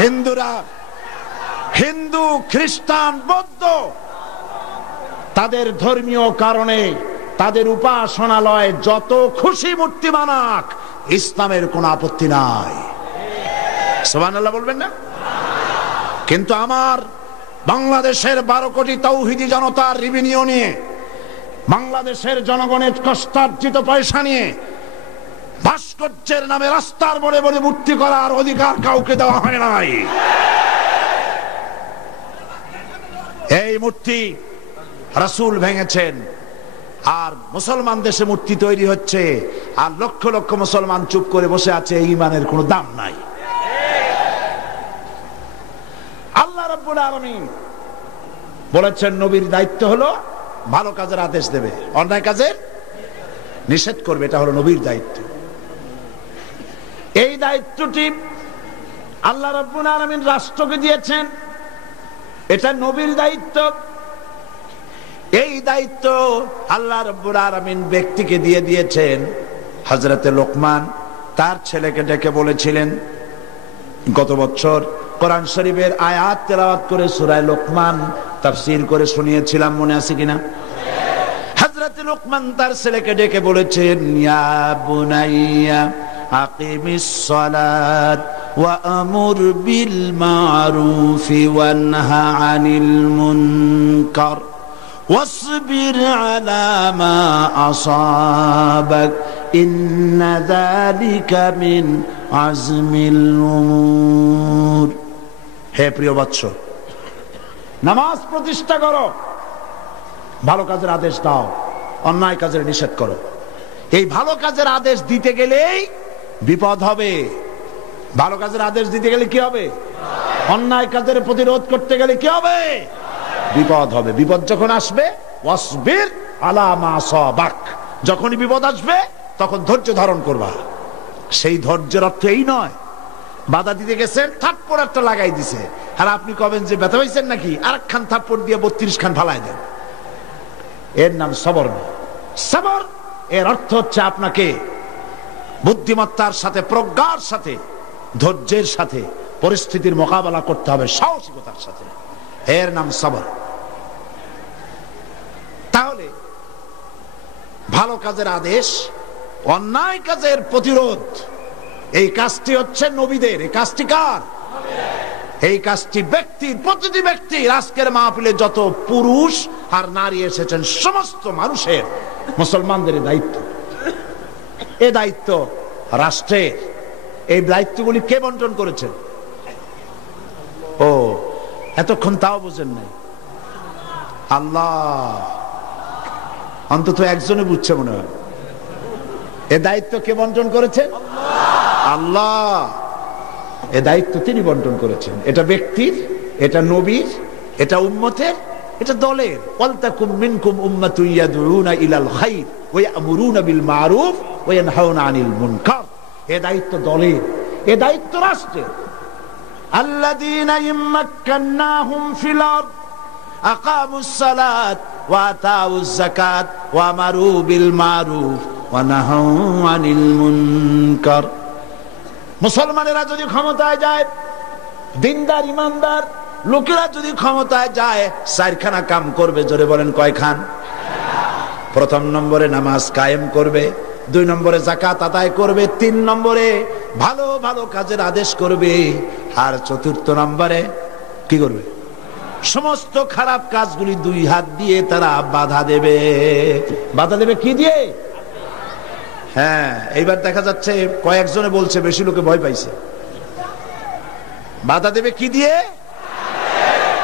হিন্দুরা, হিন্দু, খ্রিস্টান, বৌদ্ধ, তাদের ধর্মীয় কারণে তাদের উপাসনালয় যত খুশি মূর্তি বানাক, ইসলামের কোনো আপত্তি নাই। সুবহানাল্লাহ বলবেন না? কিন্তু আমার বাংলাদেশের 12 কোটি তাওহীদি জনতার রেভিনিউ নিয়ে, বাংলাদেশের জনগণের কষ্টার্জিত পয়সা নিয়ে ভাস্কর্যের নামে রাস্তার মোড়ে মোড়ে মূর্তি করার অধিকার কাউকে দেওয়া হয় নাই। এই মূর্তি রাসূল ভেঙেছেন, আর মুসলমান দেশে মূর্তি তৈরি হচ্ছে, আর লক্ষ লক্ষ মুসলমান চুপ করে বসে আছে। এই ঈমানের কোনো দাম নাই। আল্লাহ রাব্বুল আলামিন বলেছেন নবীর দায়িত্ব হলো ভালো কাজের আদেশ দেবে, অন্যায় কাজের নিষেধ করবে। এটা হলো নবীর দায়িত্ব। এই দায়িত্বটি আল্লাহ রাব্বুল আলামিন রাষ্ট্রকে দিয়েছেন, এটা নবীর দায়িত্ব। এই দায়িত্ব আল্লাহ রাব্বুল আলামিন ব্যক্তিকে দিয়ে দিয়েছেন। হযরতে লোকমান তার ছেলেকে ডেকে বলেছিলেন, গত বছর কোরআন শরীফের আয়াত তেলাওয়াত করে সূরা লোকমান তাফসীর করে শুনিয়েছিলাম, মনে আছে কিনা? হযরতে লোকমান তার ছেলেকে ডেকে বলেছেন, ইয়া বুনাইয়া আকিমিস সালাত ওয়া আমুর বিল মারুফি ওয়ানহা আনিল মুনকার ওয়াসবির আলা মা আসাবাক ইন্না যালিকা মিন আজমিল উমুর। হে প্রিয় বৎস, নামাজ প্রতিষ্ঠা করো, ভালো কাজের আদেশ দাও, অন্যায় কাজের নিষেধ করো। এই ভালো কাজের আদেশ দিতে গেলেই বিপদ হবে। ভালো কাজের আদেশ দিতে গেলে কি হবে? অন্যায় কাজের প্রতিরোধ করতে গেলে কি হবে? বিপদ হবে। বিপদ যখন আসবে, ওয়াসবির আলা মা আসাবাক, যখনই বিপদ আসবে তখন ধৈর্য ধারণ করবা। সেই ধৈর্যের অর্থ এই নয় বাধা দিতে গেছেন, থাপ্পড় একটা লাগাই দিছে, আর আপনি কবেন যে ব্যথা হয়েছেন নাকি, আরেকখান থাপ্পড় দিয়ে 32 খান ফালাই দেন। এর নাম সবর না। সবর এর অর্থ হচ্ছে আপনাকে বুদ্ধিমত্তার সাথে, প্রজ্ঞার সাথে, ধৈর্যের সাথে পরিস্থিতির মোকাবেলা করতে হবে, সাহসিকতার সাথে। এর নাম সবর। তাহলে ভালো কাজের আদেশ, অন্যায় কাজের প্রতিরোধ, এই কাজটি হচ্ছে নবীদের। এই কাজটি কার? এই কাজটি ব্যক্তির, প্রতিটি ব্যক্তির। আজকের মাহফিলে যত পুরুষ আর নারী এসেছেন, সমস্ত মানুষের, মুসলমানদের দায়িত্ব। এই দায়িত্ব রাষ্ট্রের। এই দায়িত্বগুলি কে বন্টন করেছেন? ও, এতক্ষণ তাও বুঝেন নাই? আল্লাহ। অন্তত একজনে বুঝছে মনে হয়। এ দায়িত্ব কে বন্টন করেছেন? আল্লাহ। এ দায়িত্ব তিনি বন্টন করেছেন। এটা ব্যক্তির, এটা নবীর, এটা উম্মতের, এটা দলের। ওয়ালতাকুম মিনকুম উম্মাতুন ইয়াদউনা ইলাল খায়র ওয়া ইয়ামুরুনা বিল মারুফ ওয়া ইয়ানহাউনা আনিল মুনকার। এ দায়িত্ব দলের, এ দায়িত্ব রাষ্ট্রের। আল্লাযীনা ইম্মাক্কান্নাহুম ফিল আরদ আকামুস সালাত ওয়া আতাউজ যাকাত ওয়া আমারু বিল মারুফ ওয়া নাহাউ আনিল মুনকার। মুসলমানেরা যদি ক্ষমতায় যায়, দিনদার ইমানদার লোকেরা যদি ক্ষমতায় যায়, 4খানা কাম করবে। জোরে বলেন কয়খান? প্রথম নম্বরে নামাজ কায়েম করবে, 2 নম্বরে যাকাত আদায় করবে, 3 নম্বরে ভালো ভালো কাজের আদেশ করবে, আর 4র্থ নম্বরে কি করবে? সমস্ত খারাপ কাজগুলি 2 হাত দিয়ে তারা বাধা দেবে। বাধা দেবে কি দিয়ে? হ্যাঁ, এইবার দেখা যাচ্ছে কয়েকজনে বলছে, বেশি লোকে ভয় পাইছে। বাধা দেবে কি দিয়ে?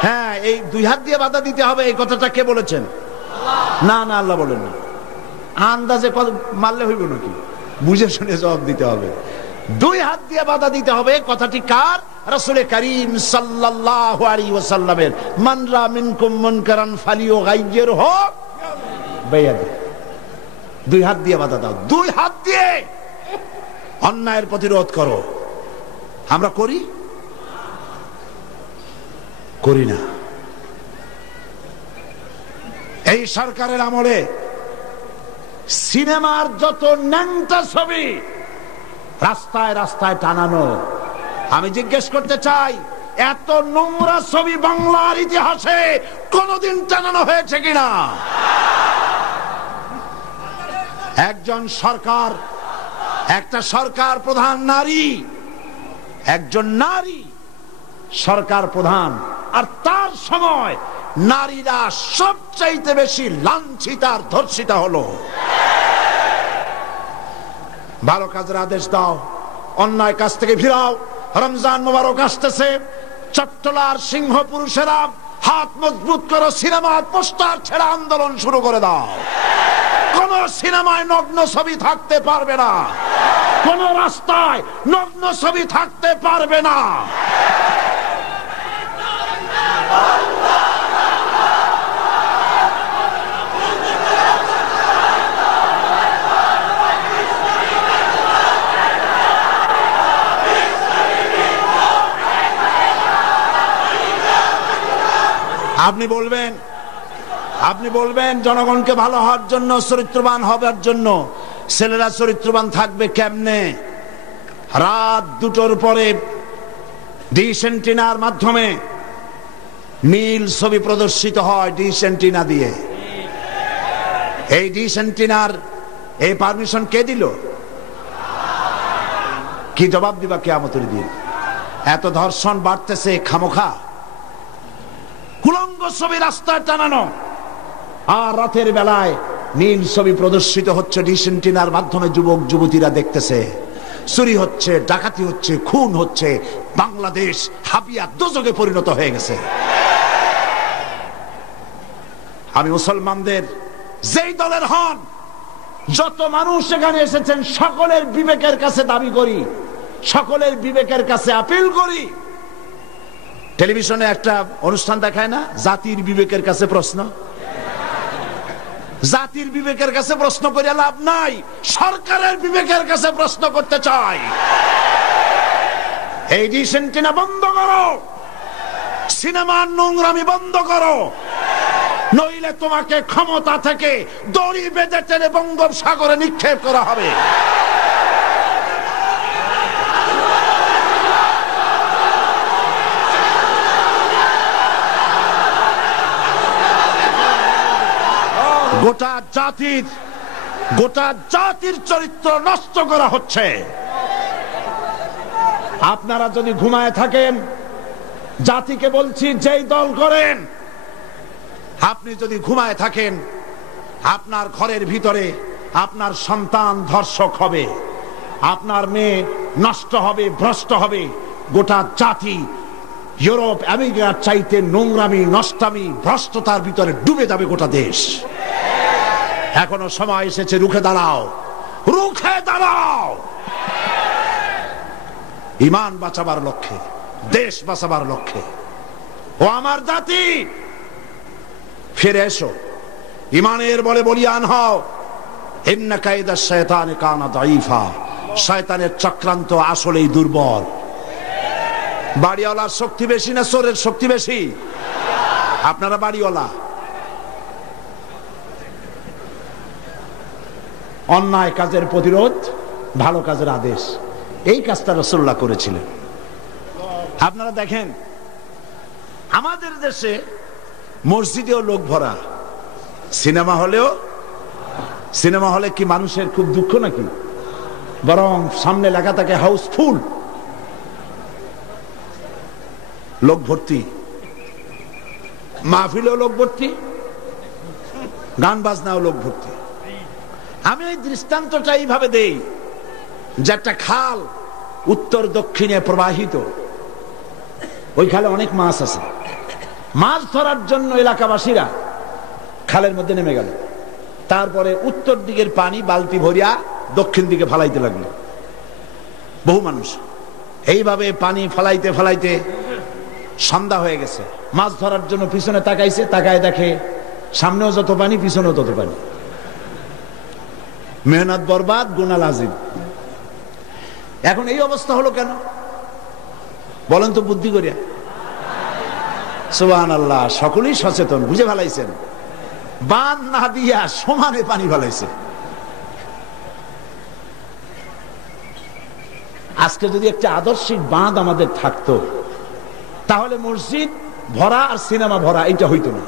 হ্যাঁ, এই 2 হাত দিয়ে বাধা দিতে হবে। এই কথাটা কে বলেছেন? না না, আল্লাহ বলেন না। আন্দাজে মারলে হইব নাকি? বুঝে শুনে জবাব দিতে হবে। 2 হাত দিয়ে বাধা দিতে হবে। কথাটি কার? রাসূল করিম সাল্লাল্লাহু আলাইহি ওয়াসাল্লামের। মান রা মিনকুম মুনকারান ফালিয়ুগাইয়িরহু বিয়াদি। 2 হাত দিয়ে বাধা দাও। 2 হাত দিয়ে অন্যায়ের প্রতিরোধ করো। আমরা করি? করি না। এই সরকারের আমলে সিনেমার যত ন্যাংটা ছবি রাস্তায় রাস্তায় টানানো, আমি জিজ্ঞেস করতে চাই, এত নোংরা ছবি বাংলার ইতিহাসে কোনদিন টানানো হয়েছে কিনা? একজন সরকার, একটা সরকার প্রধান নারী, একজন নারী সরকার প্রধান, আর তার সময় নারীরা সবচাইতে বেশি লাঞ্ছিত আর ধর্ষিতা হলো। ভালো কাজের আদেশ দাও, অন্যায় কাজ থেকে ফিরাও। রমজান মোবারক আসতেছে, চট্টলার সিংহ পুরুষেরা হাত মজবুত করো, সিনেমার পোস্টার ছেড়ে আন্দোলন শুরু করে দাও। কোন সিনেমায় নগ্ন ছবি থাকতে পারবে না, কোন রাস্তায় নগ্ন ছবি থাকতে পারবে না। আপনি বলবেন জনগণকে ভালো হওয়ার জন্য, চরিত্রবান হবার জন্য ছেলেরা চরিত্রবান থাকবে কেমনে? রাত 2টোর পরে ডিশ এন্টিনার মাধ্যমে নীল ছবি প্রদর্শিত হয়, ডিশ এন্টিনা দিয়ে। এই ডিশ এন্টিনার এই পারমিশন কে দিল? কি জবাব দিবা কিয়ামতের দিন? এত ধর্ষণ বাড়তেছে খামোখা, কুলঙ্গ ছবি রাস্তায় টানানো, আর রাতের বেলায় নীল ছবি প্রদর্শিত হচ্ছে ডিশ এন্টিনার মাধ্যমে। যুবক যুবতীরা দেখতেছে, চুরি হচ্ছে, ডাকাতি হচ্ছে, খুন হচ্ছে। বাংলাদেশ হাবিয়া দোজকে পরিণত হয়ে গেছে। আমি মুসলমানদের যেই দলের হন, যত মানুষ এখানে এসেছেন, সকলের বিবেকের কাছে দাবি করি, সকলের বিবেকের কাছে আপিল করি। টেলিভিশনে একটা অনুষ্ঠান দেখায় না, জাতির বিবেকের কাছে প্রশ্ন? জাতির বিবেকের কাছে প্রশ্ন করে লাভ নাই, সরকারের বিবেকের কাছে প্রশ্ন করতে চাই। এই ডিশ এন্টিনা বন্ধ করো, সিনেমার নোংরামি বন্ধ করো, নইলে তোমাকে ক্ষমতা থেকে দড়ি বেঁধে টেনে বঙ্গোপসাগরে নিক্ষেপ করা হবে। গোটা জাতির চরিত্র নষ্ট করা হচ্ছে। আপনারা যদি ঘুমায় থাকেন, জাতিকে বলছি, যেই দল করেন, আপনি যদি ঘুমায় থাকেন, আপনার ঘরের ভিতরে আপনার সন্তান ধর্ষক হবে, আপনার মেয়ে নষ্ট হবে, ভ্রষ্ট হবে। গোটা জাতি ইউরোপ আমেরিকার চাইতে নোংরামি, নষ্টামি, ভ্রষ্টতার ভিতরে ডুবে যাবে গোটা দেশ। এখনো সময় এসেছে, রুখে দাঁড়াও, রুখে দাঁড়াও। ঈমান বাঁচাবার লক্ষ্যে, দেশ বাঁচাবার লক্ষ্যে। ও আমার জাতি, ফিরে এসো, ঈমানের বলে বলিয়ান হও। ইন্না কায়দা শায়তানি কানা দাঈফা, শয়তানের চক্রান্ত আসলেই দুর্বল। বাড়িওয়ালার শক্তি বেশি না চোরের শক্তি বেশি? আপনারা বাড়িওয়ালা। অন্যায় কাজের প্রতিরোধ, ভালো কাজের আদেশ, এই কাজটা রাসূলুল্লাহ করেছিলেন। আপনারা দেখেন, আমাদের দেশে মসজিদেও লোক ভরা, সিনেমা হলে কি মানুষের খুব দুঃখ নাকি? বরং সামনে লেখা থাকে হাউসফুল, লোক ভর্তি। মাহফিলেও লোক ভর্তি, গান বাজনাও লোক ভর্তি। আমি এই দৃষ্টান্তটা এইভাবে দেই যে একটা খাল উত্তর দক্ষিণে প্রবাহিত, ওই খালে অনেক মাছ আছে। মাছ ধরার জন্য এলাকাবাসীরা খালের মধ্যে নেমে গেল। তারপরে উত্তর দিকের পানি বালতি ভরিয়া দক্ষিণ দিকে ফালাইতে লাগলো বহু মানুষ। এইভাবে পানি ফালাইতে ফালাইতে সন্ধ্যা হয়ে গেছে। মাছ ধরার জন্য পিছনে তাকাইছে, তাকায় দেখে সামনেও যত পানি, পিছনেও তত পানি। মেহনত বরবাদ, গুনাহ লাজিম। এখন এই অবস্থা হলো কেন বলেন তো বুদ্ধি করিয়া? সুবহানাল্লাহ, সকলেই সচেতন, বুঝে ফেলাইছেন। বান না দিয়া সমানে পানি ফেলাইছে। আজকে আজকে যদি একটা আদর্শিক বাঁধ আমাদের থাকতো, তাহলে মসজিদ ভরা আর সিনেমা ভরা এটা হইতো না।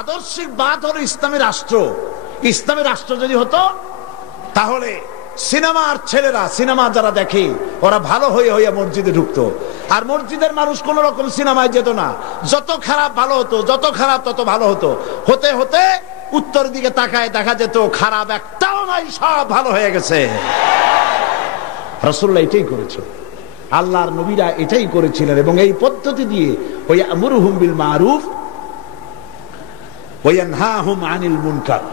আদর্শিক বাঁধ হলো ইসলামী রাষ্ট্র। ইসলামী রাষ্ট্র যদি হতো, তাহলে সিনেমা আর ছেলেরা, সিনেমা যারা দেখে ওরা ভালো হয়ে হইয়া মসজিদে ঢুকতো, আর মসজিদের মানুষ কোন রকম সিনেমায় যেত না। যত খারাপ ভালো হতো, যত খারাপ তত ভালো হতো। হতে হতে উত্তর দিকে তাকায় দেখা যেত খারাপ একটাও নাই, সব ভালো হয়ে গেছে। রাসূলুল্লাহ এটাই করেছিল, আল্লাহর নবীরা এটাই করেছিলেন, এবং এই পদ্ধতি দিয়ে ওই আমরুহুম বিল মারুফ ওয়া ইয়ানহাহুম আনিল মুনকার,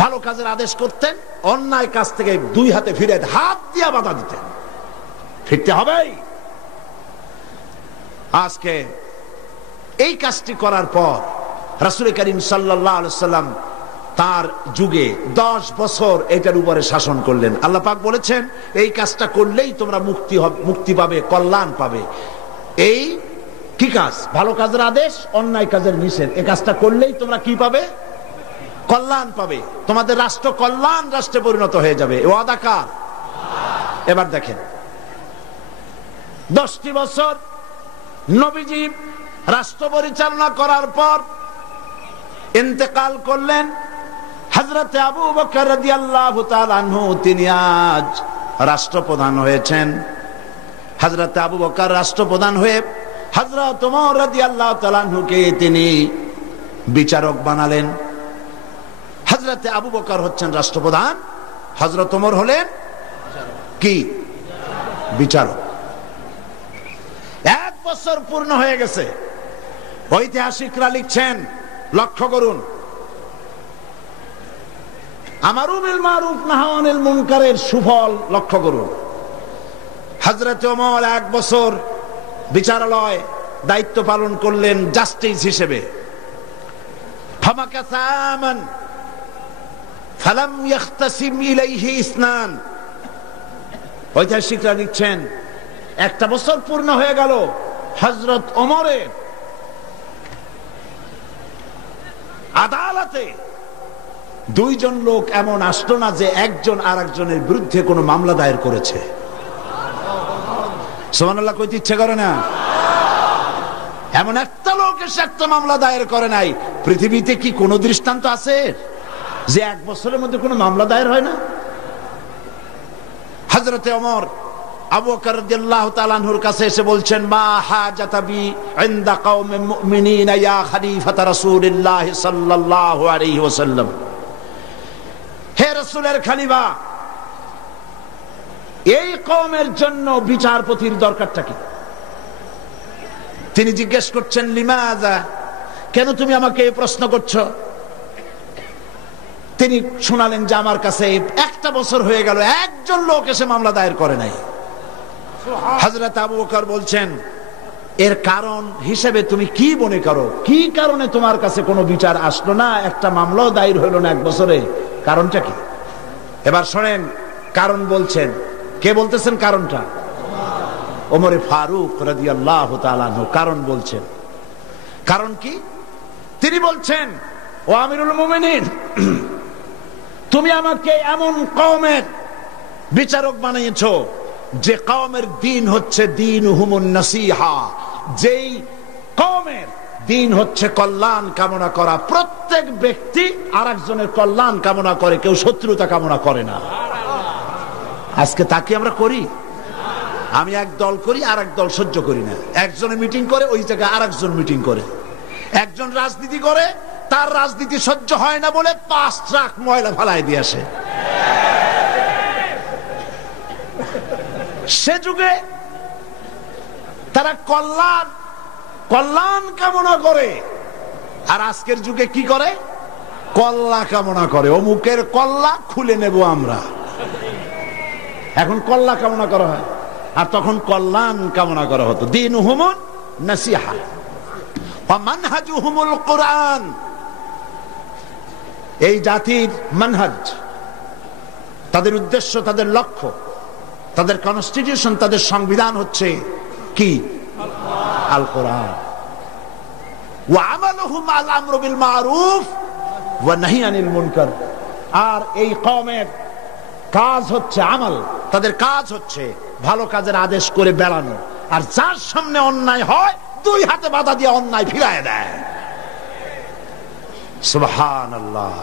ভালো কাজের আদেশ করতেন, অন্যায় কাজ থেকে দুই হাতে ফিরে হাত দিয়া বাধা দিতেন। ফিরতে হবে। আজকে এই কাজটি করার পর রাসূল করিম সাল্লাল্লাহু আলাইহি ওয়াসাল্লাম তার যুগে 10 বছর এটার উপরে শাসন করলেন। আল্লাহ পাক বলেছেন এই কাজটা করলেই তোমরা মুক্তি পাবে, কল্যাণ পাবে। এই কি কাজ? ভালো কাজের আদেশ, অন্যায় কাজের নিষেধ। এই কাজটা করলেই তোমরা কি পাবে? কল্যাণ পাবে। তোমাদের রাষ্ট্র কল্যাণ রাষ্ট্রে পরিণত হয়ে যাবে। এ ওয়াদা কার? এবার দেখেন, 10টি বছর নবীজি রাষ্ট্র পরিচালনা করার পর ইন্তেকাল করলেন। হযরত আবু বকর রাদিয়াল্লাহু তাআলা আনহু তিনি আজ রাষ্ট্রপ্রধান হয়েছেন। হযরত আবু বকর রাষ্ট্রপ্রধান হয়ে হযরত ওমর রাদিয়াল্লাহু তাআলা আনহুকে তিনি বিচারক বানালেন। হযরত আবু বকর হচ্ছেন রাষ্ট্রপ্রধান, হযরত ওমর হলেন কি? বিচারক। 1 বছর পূর্ণ হয়ে গেছে। ঐতিহাসিকরা লিখছেন, লক্ষ্য করুন, আমারু বিল মারুফ নাহি আনিল মুনকারের সুফল লক্ষ্য করুন। হযরত ওমর 1 বছর বিচারালয় দায়িত্ব পালন করলেন জাস্টিস হিসেবে। ফামাকাসা আমান ফালাম ইয়াখতাসিম ইলাইহি ইসনান। ঐতিহাসিকরা লিখছেন 1 বছর পূর্ণ হয়ে গেল, হযরত ওমরের আদালতে 2 জন লোক এমন আসলো না যে একজন আরেকজনের বিরুদ্ধে কোনো মামলা দায়ের করেছে। সুবহানাল্লাহ কইতে ইচ্ছে করে না? এমন একটা লোক এসে একটা মামলা দায়ের করে নাই। পৃথিবীতে কি কোনো দৃষ্টান্ত আছে যে 1 বছরের মধ্যে কোনো মামলা দায়ের হয় না? হযরত ওমর আবু বকর রাদিয়াল্লাহু তাআলা আনহুর কাছে এসে বলছেন, মা হাজাতা বি ইনদা কওমিল মুমিনিনা ইয়া খলিফাতা রাসূলিল্লাহ সাল্লাল্লাহু আলাইহি ওয়াসাল্লাম। হে রাসূলের খলিফা, এই কওমের জন্য বিচারপতির দরকারটা কি? তিনি জিজ্ঞেস করছেন, লিমাযা, কেন তুমি আমাকে এই প্রশ্ন করছো? তিনি শোনালেন যে আমার কাছে 1 বছর হয়ে গেল, একজন লোক এসে মামলা দায়ের করে নাই। হযরত আবু বকর বলছেন, এর কারণ হিসেবে তুমি কি মনে করো? কি কারণে তোমার কাছে কোনো বিচার আসলো না, একটা মামলাও দায়ের হইল না 1 বছরে? কারণটা কি? এবার শোনেন, কারণ বলছেন। কে বলতেছেন কারণটা? ওমর ফারুক রাদিয়াল্লাহু তাআলা আনহু কারণ বলছেন। কারণ কি? তিনি বলছেন, ও আমিরুল মুমিনিন, তুমি আমাকে এমন কওমের বিচারক বানিয়েছো যে কওমের দিন হচ্ছে দীনুহুমুন নাসিহা, যেই কওমের দিন হচ্ছে কল্যাণ কামনা করা। প্রত্যেক ব্যক্তি আরেকজনের কল্যাণ কামনা করে, কেউ শত্রুতা কামনা করে না। আজকে তাকে আমরা করি? আমি এক দল করি, আর এক দল সহ্য করি না। একজনে মিটিং করে, ওই জায়গায় আরেকজন মিটিং করে। একজন রাজনীতি করে, তার রাজনীতি সহ্য হয় না বলে 5 ট্রাক ময়লা ফেলায় দিয়ে আসে। সে যুগে তারা কল্যাণ কামনা করে, আর আজকের যুগে কি করে? কল্লা কামনা করে। অমুকের কল্লা খুলে নেব আমরা। এখন কল্লা কামনা করা হয়, আর তখন কল্যাণ কামনা করা হতো। দীনুহুমুন নাসিহা ওয়া মানহাজুহুমুল কুরআন। এই জাতির মানহাজ, তাদের উদ্দেশ্য, তাদের লক্ষ্য, তাদের কনস্টিটিউশন, তাদের সংবিধান হচ্ছে কি? আল কোরআন। ওয়া আমালুহুম আল আমরু বিল মারুফ ওয়া নাহি আনিল মুনকার। আর এই কওমের কাজ হচ্ছে আমল, তাদের কাজ হচ্ছে ভালো কাজের আদেশ করে বেড়ানো, আর যার সামনে অন্যায় হয় দুই হাতে বাধা দিয়ে অন্যায় ফিরায় দেয়। সুবহানাল্লাহ।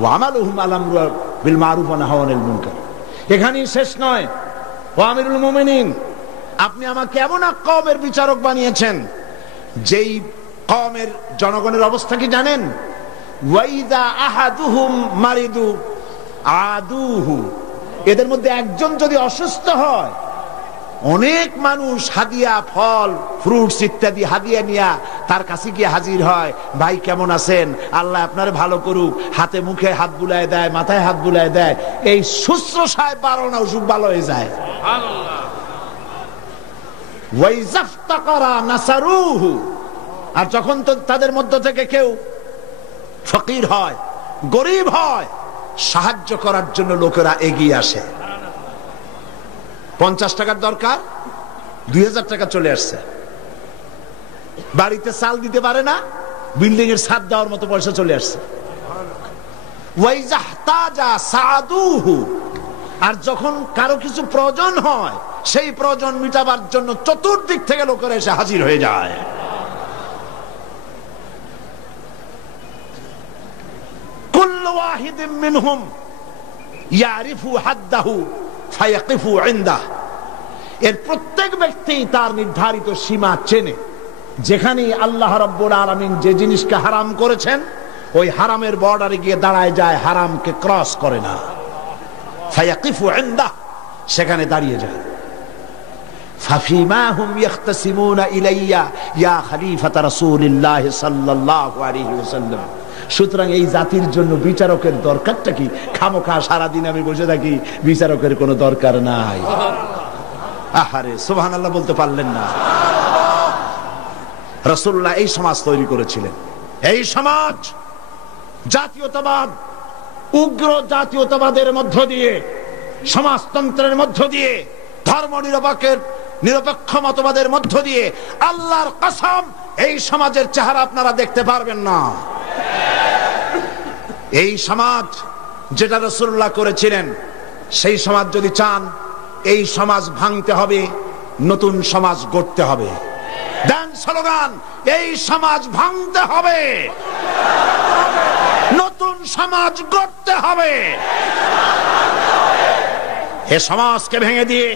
ওয়া আমালুহুম আল-আমরু বিল মারুফ ওয়া নাহয়ু আনিল মুনকার। এখানেই শেষ নয়। ও আমিরুল মুমিনিন, আপনি আমাকে এমন এক কওমের বিচারক বানিয়েছেন যেই কওমের জনগণের অবস্থা কি জানেন? ওয়াইদা আহাদুহুম মারিদু আদুহু, এদের মধ্যে একজন যদি অসুস্থ হয়, অনেক মানুষ হাদিয়া, ফল, ফ্রুটস ইত্যাদি হাদিয়া নিয়ে তার কাছে গিয়ে হাজির হয়। ভাই কেমন আছেন, আল্লাহ আপনার ভালো করুক, হাতে মুখে হাত বুলায় দেয়, মাথায় হাত বুলায় দেয়। এই শুশ্রূষায় 12 অসুখ ভালো হয়ে যায়। ওয়াইজাফতাকারা নাসারুহু, আর যখন তো তাদের মধ্য থেকে কেউ ফকির হয়, গরিব হয়, সাহায্য করার জন্য লোকেরা এগিয়ে আসে। 50 টাকার দরকার, 2000 টাকা চলে আসছে। বাড়িতে চাল দিতে পারে না, বিল্ডিং এর ছাদ দেওয়ার মতো পয়সা চলে আসছে। ওয়াইজাহতাজা সাদুহু, আর যখন কারো কিছু প্রয়োজন হয়, সেই প্রয়োজন মিটাবার জন্য চতুর্দিক থেকে লোকেরা এসে হাজির হয়ে যায়। কুল্লু ওয়াহিদিন মিনহুম ইয়ারিফু হাদ্দাহু ফায়াকিফু ইনদাহ, এর প্রত্যেক ব্যক্তি তার নির্ধারিত সীমা চেনে। যেখানে আল্লাহ রাব্বুল আলামিন যে জিনিসকে হারাম করেছেন, ওই হারামের বর্ডারে গিয়ে দাঁড়ায় যায়, হারামকে ক্রস করে না। ফায়াকিফু ইনদাহ, সেখানে দাঁড়িয়ে যায়। ফাফিমা হুম ইয়াখতাসিমুনা ইলাইয়া ইয়া খলিফাতা রাসূলিল্লাহ সাল্লাল্লাহু আলাইহি ওয়াসাল্লাম। সুতরাং এই জাতির জন্য বিচারকের দরকারটা কি? খামোখা সারাদিন আমি বসে থাকি, বিচারকের কোনো দরকার নাই। আহারে সুবহানাল্লাহ বলতে পারলেন না? রাসূলুল্লাহ এই সমাজ তৈরি করেছিলেন। এই সমাজ জাতীয়তাবাদ, উগ্র জাতীয়তাবাদের মধ্য দিয়ে, সমাজতন্ত্রের মধ্য দিয়ে, ধর্ম নিরপেক্ষ মতবাদের মধ্য দিয়ে, আল্লাহর কসম এই সমাজের চেহারা আপনারা দেখতে পারবেন না। এই সমাজ যেটা রাসূলুল্লাহ করেছিলেন, সেই সমাজ যদি চান, এই সমাজ ভাঙতে হবে, নতুন সমাজ গড়তে হবে। দেন স্লোগান, এই সমাজ ভাঙতে হবে, নতুন সমাজ গড়তে হবে। এই সমাজকে ভেঙে দিয়ে,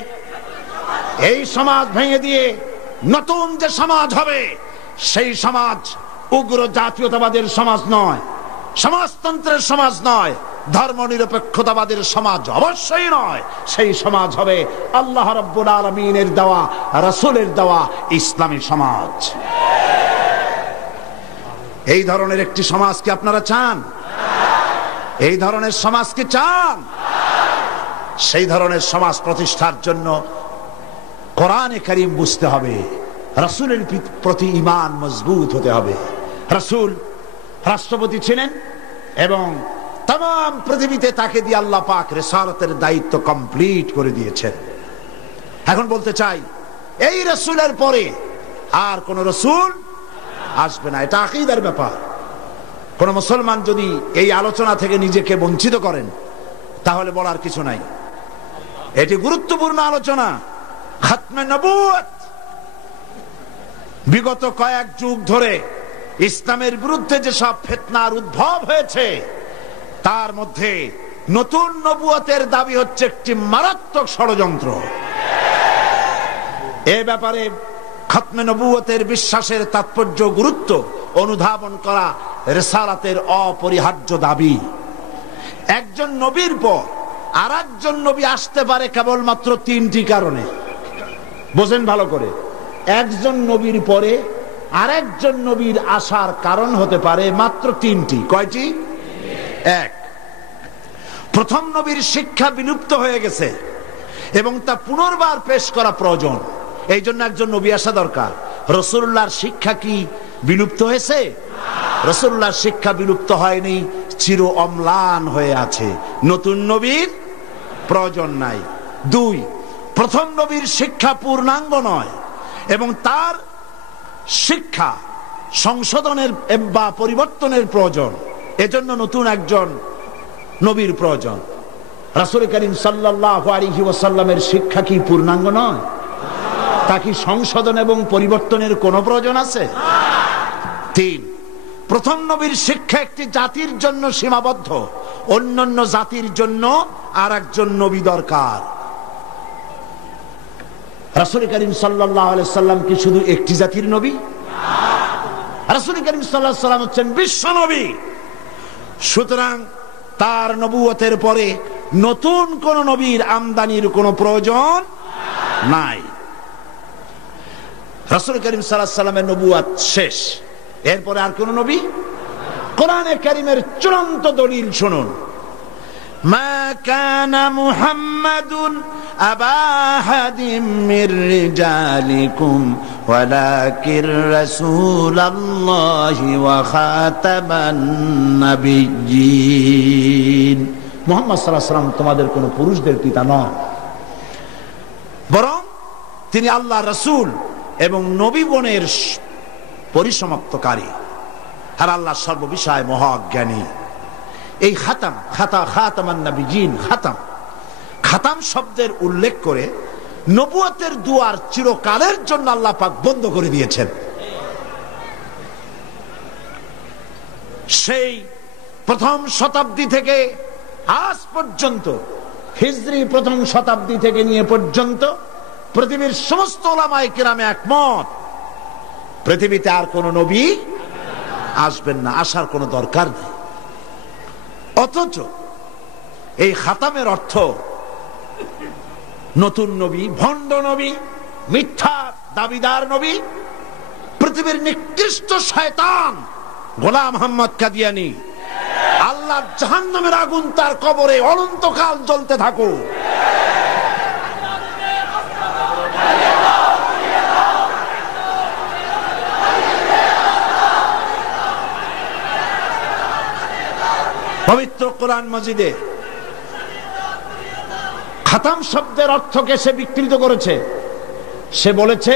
এই সমাজ ভেঙে দিয়ে নতুন যে সমাজ হবে, সেই সমাজ উগ্র জাতীয়তাবাদের সমাজ নয়, সমাজতন্ত্রের সমাজ নয়, ধর্ম নিরপেক্ষতাবাদের সমাজ অবশ্যই নয়। সেই সমাজ হবে আল্লাহ রাব্বুল আলামিনের দেওয়া, রাসূলের দেওয়া ইসলামী সমাজ। এই ধরনের একটি সমাজ কি আপনারা চান? এই ধরনের সমাজ কি চান? সেই ধরনের সমাজ প্রতিষ্ঠার জন্য কোরআনে কারীম বুঝতে হবে, রাসূলের প্রতি ঈমান মজবুত হতে হবে। রাসূল রাষ্ট্রপতি ছিলেন এবং तमाम পৃথিবীতে তাকে দিয়ে আল্লাহ পাক রিসালাতের দায়িত্ব কমপ্লিট করে দিয়েছেন। এখন বলতে চাই, এই রাসূলের পরে আর কোন রাসূল আসবে না। এটা আকীদার ব্যাপার। কোন মুসলমান যদি এই আলোচনা থেকে নিজেকে বঞ্চিত করেন, তাহলে বলার কিছু নাই। এটি গুরুত্বপূর্ণ আলোচনা। খাতমে নবুয়ত। বিগত কয়েক যুগ ধরে ইসলামের বিরুদ্ধে যেসব ফিতনার উদ্ভব হয়েছে, তার মধ্যে নতুন নবুয়তের দাবি হচ্ছে একটি মারাত্মক ষড়যন্ত্র। এ ব্যাপারে খাতমে নবুয়তের বিশ্বাসের তাৎপর্য, গুরুত্ব অনুধাবন করা রিসালাতের অপরিহার্য দাবি। একজন নবীর পর আর একজন নবী আসতে পারে কেবলমাত্র 3টি কারণে। বোঝেন ভালো করে, একজন নবীর পরে আরেকজন নবীর আসার কারণ হতে পারে মাত্র 3টি। কয়টি? 1, প্রথম নবীর শিক্ষা বিলুপ্ত হয়ে গেছে এবং তা পুনর্বার পেশ করা প্রয়োজন। এই জন্য একজন নবী আসা দরকার। রাসূলুল্লাহর শিক্ষা কি বিলুপ্ত হয়েছে? রাসূলুল্লাহর শিক্ষা বিলুপ্ত হয়নি, চির অম্লান হয়ে আছে। নতুন নবীর প্রয়োজন নাই। 2, প্রথম নবীর শিক্ষা পূর্ণাঙ্গ নয় এবং তার শিক্ষা সংশোধনের বা পরিবর্তনের প্রয়োজন। এজন্য নতুন একজন নবীর প্রয়োজন। রাসূল করিম সাল্লাল্লাহু আলাইহি ওয়াসাল্লামের শিক্ষা কি পূর্ণাঙ্গ নয়? তা কি সংশোধন এবং পরিবর্তনের কোনো প্রয়োজন আছে? 3, প্রথম নবীর শিক্ষা একটি জাতির জন্য সীমাবদ্ধ, অন্যান্য জাতির জন্য আর একজন নবী দরকার। রাসূল করিম সাল্লাল্লাহু আলাইহি সাল্লাম কি শুধু একটি জাতির নবী? রাসূল করিম সাল্লাল্লাহু আলাইহি সাল্লাম হচ্ছেন বিশ্ব নবী। সুতরাং তার নবুয়তের পরে নতুন কোন নবীর আমদানির কোনো প্রয়োজন নাই। রাসূল করিম সাল্লাল্লাহু আলাইহি সাল্লামের নবুয়ত শেষ, এরপরে আর কোন নবী? কোরআনে কারীমের চূড়ান্ত দলিল শুনুন, মা কানা মুহাম্মাদুন আবা আহাদিম মির রিজালিকুম ওয়ালাকির রাসূলুল্লাহি ওয়া খাতামান নাবিয়্যিন। মুহাম্মদ সাল্লাল্লাহু আলাইহি ওয়াসাল্লাম তোমাদের কোন পুরুষদের পিতা নন, বরং তিনি আল্লাহর রাসূল এবং নবীগণের পরিসমাপ্তকারী, আর আল্লাহ সর্ববিষয়ে মহাজ্ঞানী। এই খাতামান নাবিয়্যিন, খাতাম শব্দের উল্লেখ করে নবুয়তের দুয়ার চিরকালের জন্য আল্লাহ পাক বন্ধ করে দিয়েছেন। সেই প্রথম শতাব্দী থেকে আজ পর্যন্ত, হিজরি প্রথম শতাব্দী থেকে নিয়ে পর্যন্ত পৃথিবীর সমস্ত উলামায়ে কিরাম একমত, পৃথিবীতে আর কোন নবী আসবেন না, আসার কোন দরকার নেই। অথচ এই খাতামের অর্থ নতুন নবী, ভণ্ড নবী, মিথ্যা দাবিদার নবী, পৃথিবীর নিকৃষ্ট শয়তান গোলাম আহমদ কাদিয়ানী, আল্লাহর জাহান্নামের আগুন তার কবরে অনন্তকাল জ্বলতে থাকুক। পবিত্র কোরআন মাজিদে খাতাম শব্দের অর্থকে সে বিকৃত করেছে। সে বলেছে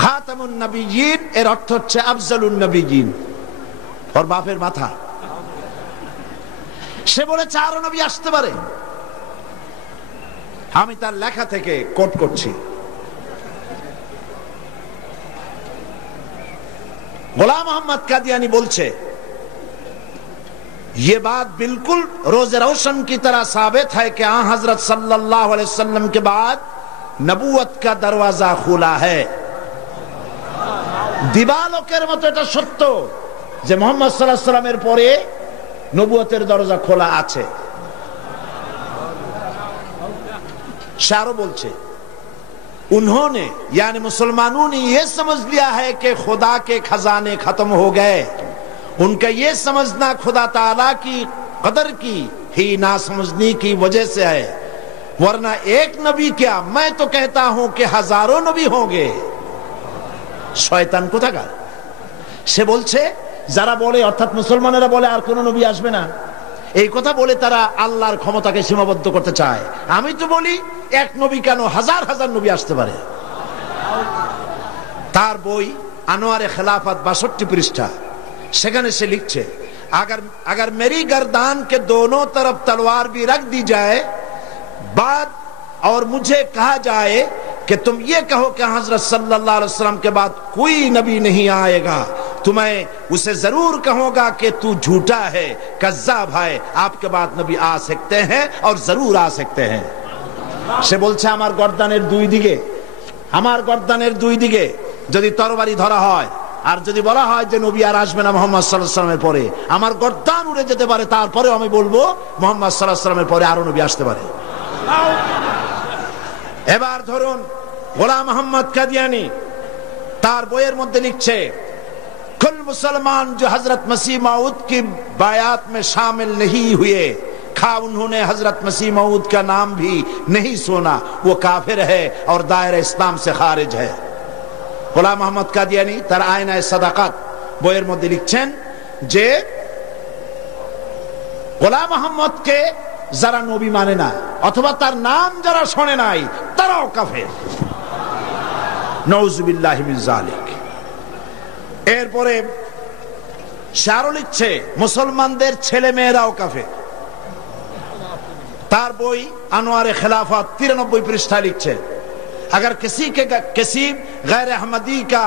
খাতামুন নবিয়্যিন এর অর্থ হচ্ছে আফজালুন নবিয়্যিন, ওর বাপের মাথা। সে বলেছে আরো নবী আসতে পারে। আমি তার লেখা থেকে কোট করছি, গোলাম আহমদ কাদিয়ানী বলছে, ये बात बिल्कुल रोज रोशन की तरह साबित है कि आ हजरत सल्लल्लाहु अलैहि वसल्लम के बाद नबूवत का दरवाजा खुला है। दिवालोकेर मतो এটা সত্য যে মুহাম্মদ সাল্লাল্লাহু আলাইহি সাল্লামের পরে নবুয়তের দরজা খোলা আছে। शारो बोलছে, उन्होंने यानी मुसलमानों ने यह समझ लिया है कि खुदा के खजाने खत्म हो गए। उनका ये समझना खुदा ताला की कदर की ही ना समझने की वजह से है, वरना एक नबी क्या, मैं तो कहता हूं कि हजारों नबी होंगे। শয়তান কোথাকার? সে বলছে যারা বলে, অর্থাৎ মুসলমানেরা বলে আর কোন নবী আসবে না, এই কথা বলে তারা আল্লাহর ক্ষমতাকে সীমাবদ্ধ করতে চায়। আমি তো বলি এক নবী কেন, হাজার হাজার নবী আসতে পারে। তার বই আনোয়ারে খেলাফত 62 পৃষ্ঠা, সেখানে সে লিখছে, अगर मेरी गर्दान के दोनों तरफ तलवार भी रख दी जाए बाद और मुझे कहा जाए कि तुम ये कहो कि हजरत सल्लल्लाहु अलैहि वसल्लम के बाद कोई नबी नहीं आएगा, तो मैं उसे जरूर कहूंगा कि तू झूठा है, कज़्ज़ाब है, आपके बाद नबी आ सकते हैं और जरूर आ सकते हैं। সে বলছে আমার গর্দানের দুই দিকে যদি তরবারি ধরা হয় আর যদি বলা হয় যে নবী আর আসবে না মুহাম্মদ সাল্লাল্লাহু আলাইহি ওয়াসাল্লামের পরে, আমার গর্দান উড়ে যেতে পারে, তারপরেও আমি বলবো মুহাম্মদ সাল্লাল্লাহু আলাইহি ওয়াসাল্লামের পরে আরো নবী আসতে পারে। এবার ধরুন গোলাম আহমদ কাদিয়ানী তার বইয়ের মধ্যে লিখছে, कुल मुसलमान जो हजरत मसीह मऊद की बायात में शामिल नहीं हुए, खा उन्होंने हजरत मसीह मऊद का नाम भी नहीं सुना, वो काफिर है और दायरा इस्लाम से खारिज है। গোলাম আহমদ কাদিয়ানী তার আয়নায়ে সাদাকাত বইয়ের মধ্যে লিখছেন যে গোলাম আহমদকে যারা নবী মানে না অথবা তার নাম যারা শোনে নাই তারাও কাফের। নাউযুবিল্লাহি মিন যালিক। এরপরে সে আরো লিখছে মুসলমানদের ছেলে মেয়েরাও কাফের। तार बोई अनवार खिलाफत 93 पृष्ठा लिखছে अगर किसी गैर अहमदी का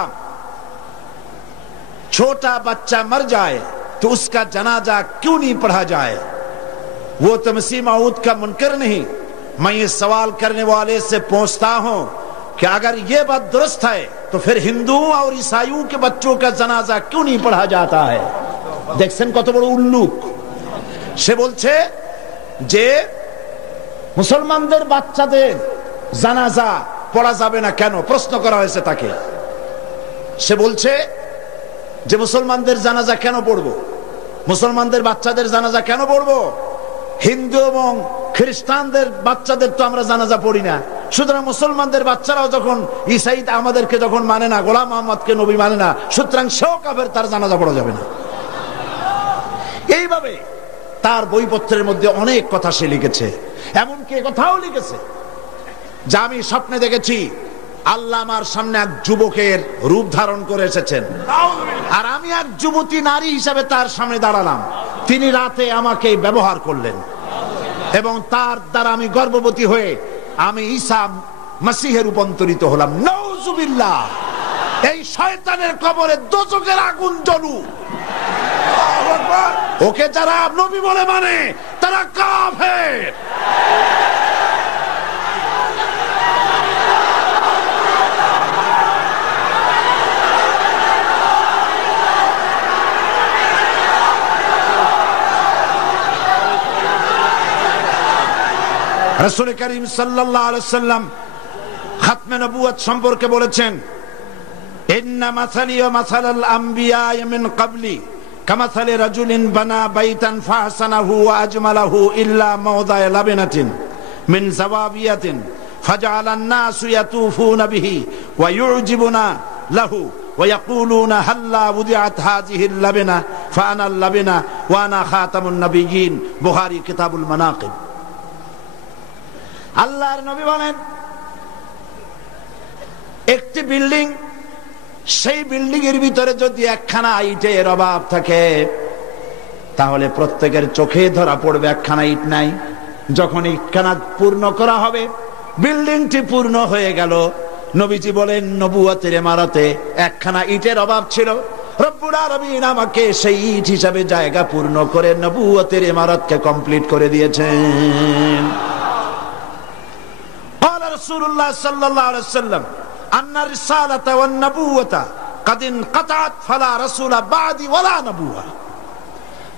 छोटा बच्चा मर जाए तो उसका जनाजा क्यों नहीं पढ़ा जाए? वो तो मसीह मऊद का मुनकर नहीं। मैं ये सवाल करने वाले से पूछता हूं कि अगर ये बात दुरुस्त है तो फिर हिंदुओं और ईसाइयों के बच्चों का जनाजा क्यों नहीं पढ़ा जाता है? দেখছেন কত বড় উল্লুক। সে বলছে যে মুসলমানদের বাচ্চাদের জানাজা পড়া যাবে না কেন, প্রশ্ন করা হয়েছে তাকে। সে বলছে যে মুসলমানদের জানাজা কেন পড়বো, মুসলমানদের বাচ্চাদের জানাজা কেন পড়বো? হিন্দু এবং খ্রিস্টানদের বাচ্চাদের তো আমরা জানাজা পড়ি না, সুতরাং মুসলমানদের বাচ্চারাও যখন ঈসাই আমাদেরকে যখন মানে না, গোলাম মোহাম্মদকে নবী মানে না, সুতরাং সেও কাফের, তার জানাজা পড়া যাবে না। এইভাবে তার বইপত্রের মধ্যে অনেক কথা সে লিখেছে। এমনকি কথাও লিখেছে যে আমি স্বপ্নে দেখেছি আল্লাহ আমার সামনে এক যুবকের রূপ ধারণ করে এসেছেন, আর আমি এক যুবতী নারী হিসেবে তার সামনে দাঁড়ালাম। তিনি রাতে আমাকে ব্যবহার করলেন এবং তার দ্বারা আমি গর্ভবতী হয়ে আমি ঈসা মসিহে রূপান্তরিত হলাম। নাউজুবিল্লাহ। এই শয়তানের কবরে দোজখের আগুন জ্বলুক। ওকে যারা নবী বলে মানে তারা কাফের। রাসূল করিম সাল্লাল্লাহু আলাইহি ওয়াসাল্লাম খাতমে নবুয়ত সম্পর্কে বলেছেন, ইন্না মাসালি ওয়া মাসালাল আমবিয়া মিন ক্বাবলি কামাসালি রাজুলিন বানা বাইতান ফাহসানাহু ওয়া আজমালাহু ইল্লা মাওদা'a লাবিনাতিন মিন যাওয়াবিয়াতিন ফাজআলান নাসু ইয়াতুফুনা বিহি ওয়া ইউজিবুনা লাহু ওয়া ইয়াকুলুনা হাল্লা উদিআত হাযিহিল লাবিনা ফাআনা আল লাবিনা ওয়া আনা খাতামুন নবিয়্যিন। বুখারী কিতাবুল মানাকিব। আল্লাহর নবী বলেন, একটি বিল্ডিং, সেই বিল্ডিং এর ভিতরে যদি একখানা ইটের অভাব থাকে তাহলে প্রত্যেকের চোখে ধরা পড়বে একখানা ইট নাই। যখন ইটখানা পূর্ণ করা হবে, বিল্ডিংটি পূর্ণ হয়ে গেল। নবীজি বলেন নবুয়তের ইমারতে একখানা ইটের অভাব ছিল, রব্বুল আলামিন আমাকে সেই ইট হিসাবে জায়গা পূর্ণ করে নবুয়তের ইমারতকে কমপ্লিট করে দিয়েছেন। রাসূলুল্লাহ সাল্লাল্লাহু আলাইহি ওয়াসাল্লাম আন্না রিসালাতা ওয়ান নবুওয়াতা কাদ ইনকাতাত ফালা রাসূলা বাদি ওয়ালা নবুওয়া।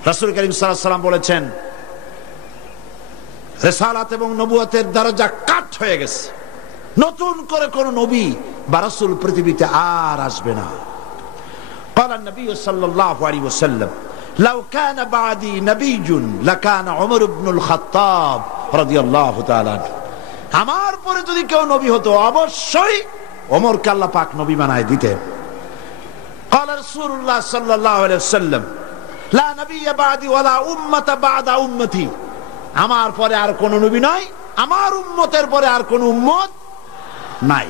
রাসূল করিম সাল্লাল্লাহু আলাইহি ওয়াসাল্লাম বলেছেন, রিসালাত এবং নবুয়তের দরজা কাট হয়ে গেছে, নতুন করে কোন নবী বা রাসূল পৃথিবীতে আর আসবে না। قال النبي صلى الله عليه وسلم لو كان بعدي نبي لكان عمر بن الخطاب رضي الله تعالى عنه। আমার পরে যদি কেউ নবী হতো অবশ্যই ওমরকে আল্লাহ পাক নবী বানায় দিতেন। قال رسول الله صلى الله عليه وسلم لا نبي بعدي ولا امه بعد امتي। আমার পরে আর কোন নবী নাই, আমার উম্মতের পরে আর কোন উম্মত নাই।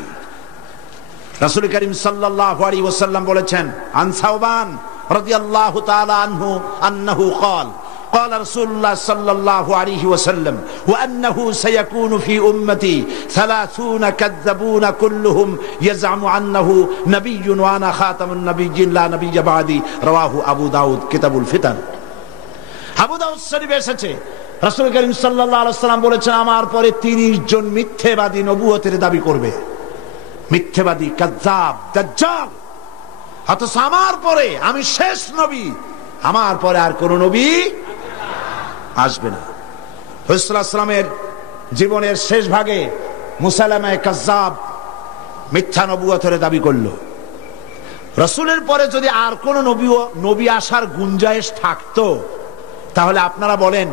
রাসূল করিম সাল্লাল্লাহু আলাইহি ওয়াসাল্লাম বলেছেন, আন সাওবান রাদিয়াল্লাহু তাআলা আনহু আন্নাহু قال قال رسول الله صلى الله عليه وسلم وأنه سيكون في أمتي 30 كذبون كلهم يزعم أنه نبي وأنا خاتم النبيين لا نبي بعدي। رواه أبو داود كتاب الفتن। আবু দাউদ শরীফে এসেছে রাসূল করিম সাল্লাল্লাহু আলাইহি ওয়াসাল্লাম বলেছেন, আমার পরে 30 জন মিথ্যাবাদী নবুয়তের দাবি করবে। মিথ্যাবাদী, কাযযাব, দাজ্জাল। অথচ আমার পরে আমি শেষ নবী, আমার পরে আর কোন নবী আসবে না। রাসূলুল্লাহ সাল্লাল্লাহু আলাইহি ওয়াসাল্লামের জীবনের শেষ ভাগে মুসাইলামা কাযযাব মিথ্যা নবুয়তের দাবি করলো। রাসূলের পরে যদি আর কোন নবী আসার গুঞ্জাইশ থাকতো তাহলে আপনারা বলেন,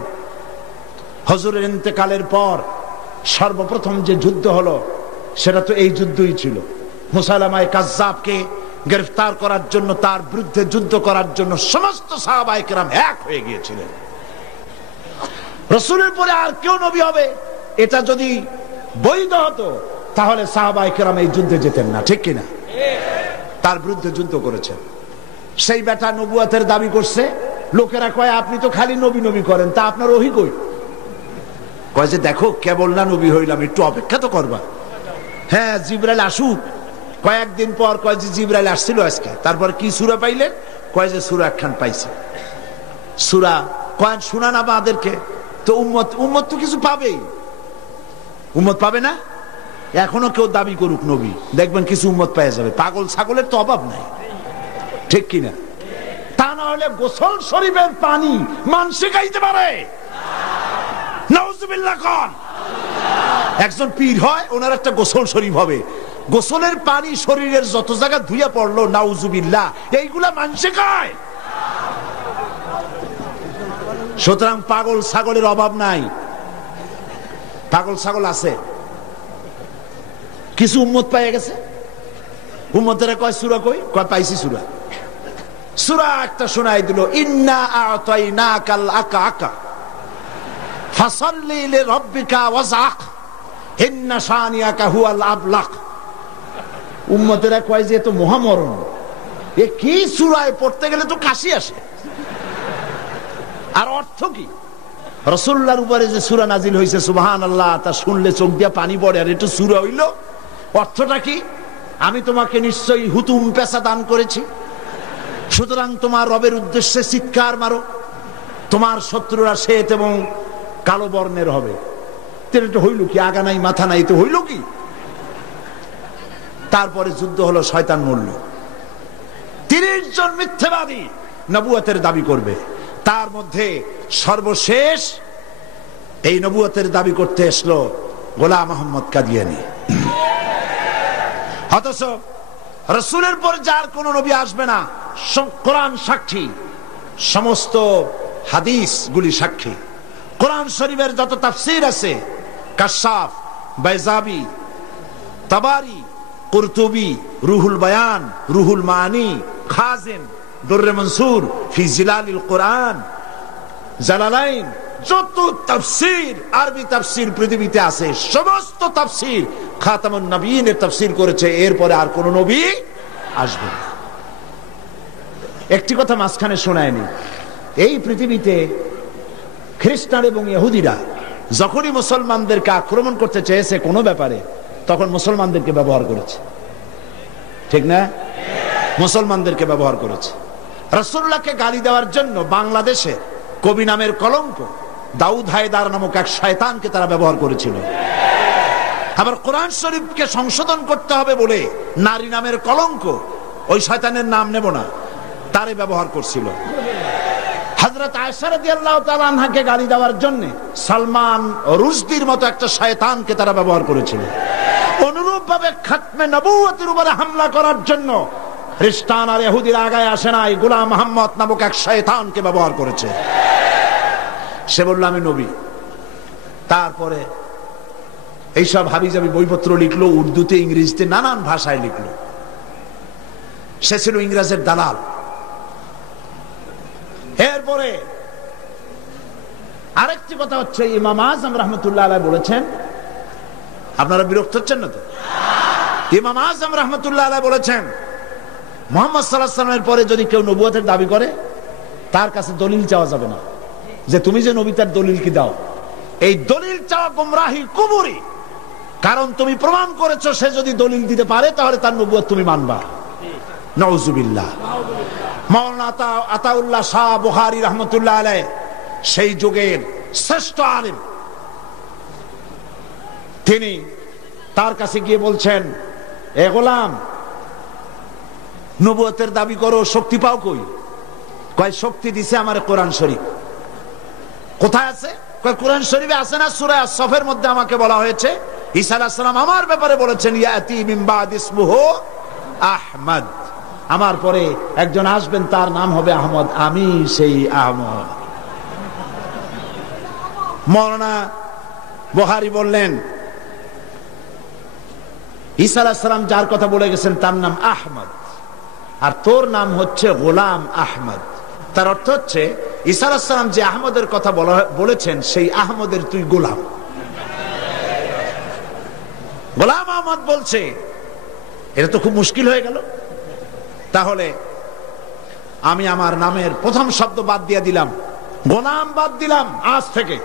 হুজুরের ইন্তেকালের পর সর্বপ্রথম যে যুদ্ধ হলো সেটা তো এই যুদ্ধই ছিল। মুসাইলামা কাযযাবকে গ্রেফতার করার জন্য, তার বিরুদ্ধে যুদ্ধ করার জন্য সমস্ত সাহাবায়ে কেরাম এক হয়ে গিয়েছিলেন। রাসূলের পরে আর কেউ নবী হবে এটা যদি বৈধ হতো তাহলে সাহাবায়ে কেরাম এই যুদ্ধে যেতেন না, ঠিক কিনা? তার বিরুদ্ধে যুদ্ধ করেছেন। সেই বেটা নবুয়তের দাবি করছে, লোকেরা কয় আপনি তো খালি নবী নবী করেন, তা আপনার ওহী কই? কয় যে দেখো কেবল না নবী হইলাম, একটু অপেক্ষা তো করবা। হ্যাঁ জিবরাইল আসুক। কয়েকদিন পর কয় যে জিবরাইল আসছিল আজকে। তারপর কি সূরা পাইলেন? কয় যে সূরা একখান পাইছে। সূরা কয় শোনা না আমাদেরকে। তো উম্মত তো কিছু পাবেই, উম্মত পাবে না? এখনো কেউ দাবি করুক নবী, দেখবেন কিছু উম্মত পেয়ে যাবে। পাগল ছাগলের তো অভাব নাই, ঠিক কিনা? তা না হলে গোসল শরীফের পানি মানুষে খাইতে পারে? নাউজুবিল্লাহ কোন একজন পীর হয়, ওনার একটা গোসল শরীফ হবে, গোসলের পানি শরীরের যত জায়গা ধুইয়া পড়লো নাউজুবিল্লাহ, এইগুলা মানুষে খায়। সুতরাং পাগল ছাগলের অভাব নাই, পাগল ছাগল আছে। কিছু উম্মত পাইয়া গেছে। উম্মতেরা কয় সূরা কই? কয় পাইছি সূরা। সূরা একটা শোনাই দিল, ইন্না আ'তাইনাকাল আকা ফাসাল্লি লিরাব্বিকা ওয়াজআক ইন্না শানিয়াকা হুয়াল আবলাক। উম্মতেরা কয় যে তো মহামরণ, এ কি সূরায় পড়তে গেলে তো কাশি আসে। আর অর্থ কি? রাসূলুল্লাহর উপরে যে সূরা নাজিল হইছে সুবহানাল্লাহ, তা শুনলে চোখ দিয়া পানি পড়ে। আর এটা সূরা হইল, অর্থটা কি? আমি তোমাকে নিশ্চয়ই হুতুম পেশা দান করেছি, সুতরাং তোমার রবের উদ্দেশ্যে চিৎকার মারো, তোমার শত্রুরা শ্বেত এবং কালো বর্ণের হবে। এটা হইল কি? আগা নাই মাথা নাই, তো হইল কি? তারপরে যুদ্ধ হলো, শয়তান মরল। 30 জন মিথ্যাবাদী নবুয়তের দাবি করবে। তার মধ্যে সর্বশেষ এই নবুয়তের দাবি করতে এসলো গোলাম মোহাম্মদ কাদিয়ানী। অথচ রাসূলের পর যার কোন নবী আসবে না, কোরআন সাক্ষী, সমস্ত হাদিস গুলি সাক্ষী। কোরআন শরীফের যত তাফসীর আছে, কাশাফ, বাইজাবি, তাবারি, কুরতুবি, রুহুল বায়ান, রুহুল মানি, খাজিন, দুররে মনসুর ফি জিলালিল কোরআন, জালালাইন, যত তাফসীর, আরবি তাফসীর পৃথিবীতে আছে, সমস্ত তাফসীর খাতামুন নবীনের তাফসীর করেছে। এরপরে আর কোন নবী আসবে না। একটি কথা মাঝখানে শোনায়নি, এই পৃথিবীতে খ্রিস্টান এবং ইহুদিরা যখনই মুসলমানদেরকে আক্রমণ করতে চেয়েছে কোনো ব্যাপারে, তখন মুসলমানদেরকে ব্যবহার করেছে, ঠিক না? মুসলমানদেরকে ব্যবহার করেছে। রাসূলুল্লাহকে গালি দেওয়ার জন্য বাংলাদেশে কবি নামের কলঙ্ক দাউদ হায়দার নামক এক শয়তানকে তারা ব্যবহার করেছিল। আবার কোরআন শরীফকে সংশোধন করতে হবে বলে নারী নামের কলঙ্ক, ওই শয়তানের নাম নেব না, তারে ব্যবহার করছিল। হযরত আয়েশা রাদিয়াল্লাহু তাআলা আনহাকে গালি দেওয়ার জন্য সালমান রুশদির মতো একটা শয়তানকে তারা ব্যবহার করেছিল। অনুরূপভাবে খাতমে নবুয়তের উপরে হামলা করার জন্য খ্রিস্টান আর ইহুদিরা আগায় আসে নাই, গোলাম মোহাম্মদ নামক এক শয়তানকে ব্যবহার করেছে। সে বলল আমি নবী। তারপরে এইসব হাবিজাবি বইপত্র লিখলো, উর্দুতে, ইংরেজিতে, নানান ভাষায় লিখলো। সে ছিল ইংরেজের দালাল। এরপরে আরেকটি কথা হচ্ছে, ইমাম আজম রাহমাতুল্লাহ আলাইহি বলেছেন, আপনারা বিরক্ত হচ্ছেন না তো? ইমাম আজম রাহমাতুল্লাহ আলাইহি বলেছেন, মুহাম্মদ সাল্লাল্লাহু আলাইহি ওয়াসাল্লামের পরে যদি কেউ নবুয়তের দাবি করে, তার কাছে দলিল চাওয়া যাবে না, যে তুমি যে নবী তার দলিল কি দাও। এই দলিল চাওয়া গোমরাহি, কুফরি। কারণ তুমি প্রমাণ করেছো সে যদি দলিল দিতে পারে তাহলে তার নবুয়ত তুমি মানবা। নাউজুবিল্লাহ। মাওলানা আতাউল্লাহ শাহ বুখারী রাহমাতুল্লাহ আলাইহি সেই যুগের শ্রেষ্ঠ আলেম, তিনি তার কাছে গিয়ে বলছেন, এ গোলাম, নবুয়তের দাবি করো, শক্তি পাও কই? কয় শক্তি দিছে আমার কোরআন শরীফ। কোথায় আছে? কয় কোরআন শরীফে আছে না, সূরা আস-সফের মধ্যে আমাকে বলা হয়েছে ঈসা আলাইহিস সালাম আমার ব্যাপারে বলেছেন, ইয়াতি মিন বাদ ইসমুহু আহমদ, আমার পরে একজন আসবেন তার নাম হবে আহমদ, আমি সেই আহমদ। মাওলানা বুখারী বললেন, ঈসা আলাইহিস সালাম যার কথা বলে গেছেন তার নাম আহমদ, আর তোর নাম হচ্ছে গোলাম আহমদ। তার অর্থ হচ্ছে ঈসা আলাইহিস সালাম যে আহমদের কথা বলেছেন সেই আহমদের তুই গোলাম। গোলাম আহমদ বলছে, এটা তো খুব মুশকিল হয়ে গেল। তাহলে আমি আমার নামের প্রথম শব্দ বাদ দিয়ে দিলাম, গোলাম বাদ দিলাম, আজ থেকে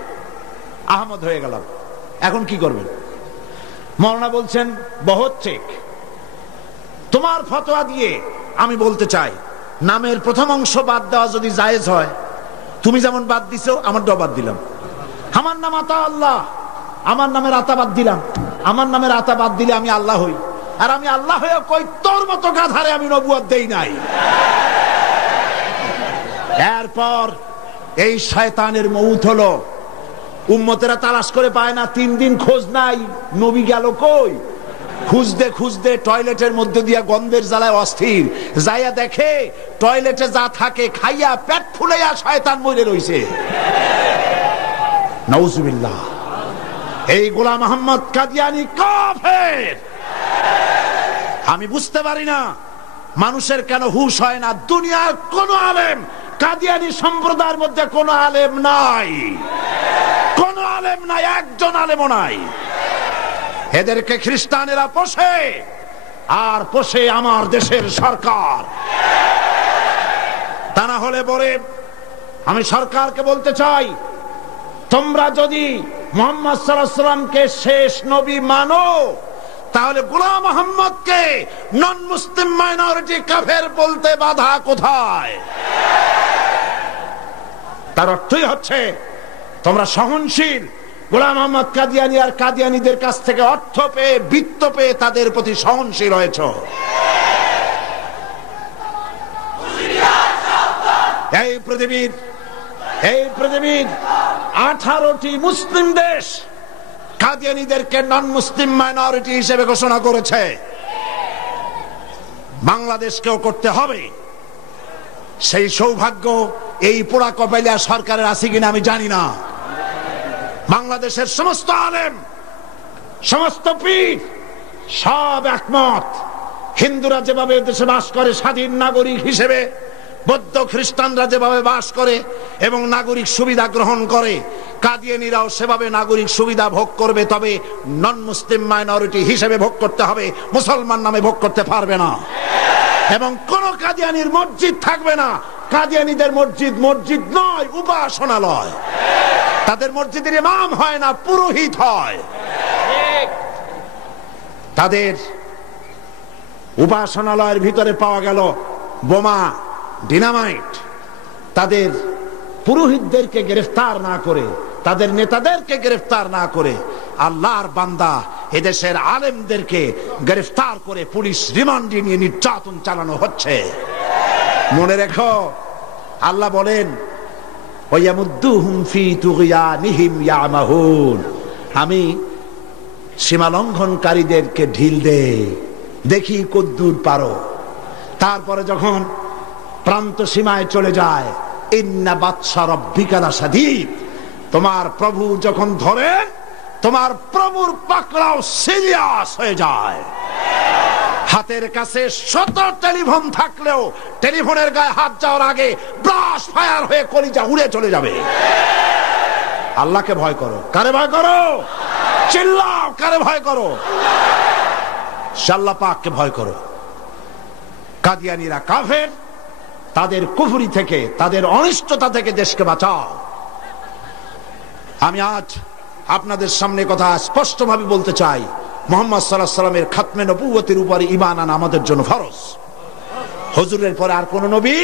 আহমদ হয়ে গেলাম, এখন কি করবেন? মৌলানা বলছেন বহুত ঠিক, তোমার ফতোয়া দিয়ে আমি বলতে চাই নামের প্রথম অংশ বাদ দেওয়া যদি জায়েজ হয়, তুমি যেমন বাদ দিছো আমারটাও বাদ দিলাম। আমার নাম আতা আল্লাহ, আমার নামের আতা বাদ দিলাম। আমার নামের আতা বাদ দিলে আমি আল্লাহ হই, আর আমি আল্লাহ হয়ে কই তোর মতো গাধারে আমি নবুয়ত দেই নাই। এরপর এই শয়তানের মউত হলো, উম্মতেরা তালাশ করে পায় না, 3 দিন খোঁজ নাই, নবী গেল কই? খুঁজতে খুঁজতে টয়লেটের মধ্যে দিয়া গন্ধের জ্বালায় অস্থির, যাইয়া দেখে টয়লেটে যা থাকে খাইয়া পেট ফুলাইয়া শয়তান মরে রইছে। নাউজুবিল্লাহ। এই গোলাম মোহাম্মদ কাদিয়ানী কাফের। আমি বুঝতে পারি না মানুষের কেন হুঁশ হয় না। দুনিয়ার কোন আলেম, কাদিয়ানী সম্প্রদায়ের মধ্যে কোন আলেম নাই, কোন আলেম নাই, একজন আলেমও নাই। এদেরকে খ্রিস্টানেরা পোষে, আর পোষে আমার দেশের সরকার। তা না হলে পরে আমি সরকারকে বলতে চাই, তোমরা যদি মুহাম্মদ সাল্লাল্লাহু আলাইহি ওয়াসাল্লামকে শেষ নবী মানো, তাহলে গোলাম মোহাম্মদকে নন মুসলিম মাইনরিটি কাফের বলতে বাধা কোথায়? তার অর্থই হচ্ছে তোমরা সহনশীল, গোলাম মোহাম্মদ কাদিয়ানী আর কাদিয়ানীদের কাছ থেকে অর্থ পেয়ে, বৃত্ত পেয়ে তাদের প্রতি সহনশীল হয়েছ। এই পৃথিবীর 18টি মুসলিম দেশ কাদিয়ানীদেরকে নন মুসলিম মাইনরিটি হিসেবে ঘোষণা করেছে। বাংলাদেশকেও করতে হবে। সেই সৌভাগ্য এই পোড়া কপাইলিয়া সরকারের আছে কিনা আমি জানি না। বাংলাদেশের সমস্ত আলেম, সমস্ত পীর সব একমত, হিন্দুরা যেভাবে দেশে বাস করে স্বাধীন নাগরিক হিসেবে, বৌদ্ধ খ্রিস্টানরা যেভাবে বাস করে এবং নাগরিক সুবিধা গ্রহণ করে, কাদিয়ানীরাও সেভাবে নাগরিক সুবিধা ভোগ করবে। তবে নন মুসলিম মাইনরিটি হিসেবে ভোগ করতে হবে, মুসলমান নামে ভোগ করতে পারবে না। এবং কোন কাদিয়ানীর মসজিদ থাকবে না। কাদিয়ানীদের মসজিদ মসজিদ নয়, উপাসনালয়। তাদের মসজিদের ইমাম হয় না, পুরোহিত হয়। তাদের উপাসনালয়ের ভিতরে পাওয়া গেল বোমা, ডিনামাইট। তাদের পুরোহিতদেরকে গ্রেফতার না করে, তাদের নেতাদেরকে গ্রেফতার না করে, আল্লাহর বান্দা এদেশের আলেমদেরকে গ্রেফতার করে পুলিশ রিমান্ডে নিয়ে নির্যাতন চালানো হচ্ছে। মনে রেখো, আল্লাহ বলেন ওয়ায়ামুদ্দুহুম ফি তুগয়ানিহিম ইয়ামাহুন, আমি সীমা লঙ্ঘনকারীদেরকে ঢিল দেই, দেখি কদ্দুর পারো। তারপরে যখন প্রান্ত সীমায় চলে যায়, ইন্না বাতশা রাব্বিকা লাশাদীদ, তোমার প্রভু যখন ধরে, তোমার প্রভুর পাকড়াও সিরিয়াস হয়ে যায়। হাতের কাছে 100 টেলিফোন থাকলেও টেলিফোনের গায়ে হাত যাওয়ার আগে ব্রাশ ফায়ার হয়ে কলিজা উড়ে চলে যাবে। আল্লাহকে ভয় করো। কারে ভয় করো? চিল্লাও, কারে ভয় করো? আল্লাহ পাককে ভয় করো। কাদিয়ানীরা কাফের, তাদের কুফরি থেকে, তাদের অনিষ্টতা থেকে দেশকে বাঁচাও। আমি আজ আপনাদের সামনে কথা স্পষ্টভাবে বলতে চাই, মুহাম্মদ সাল্লাল্লাহু আলাইহি ওয়াসাল্লামের খাতমে নবুয়তের উপরে ঈমান আনা আমাদের জন্য ফরজ। হুজুরের পরে আর কোন নবী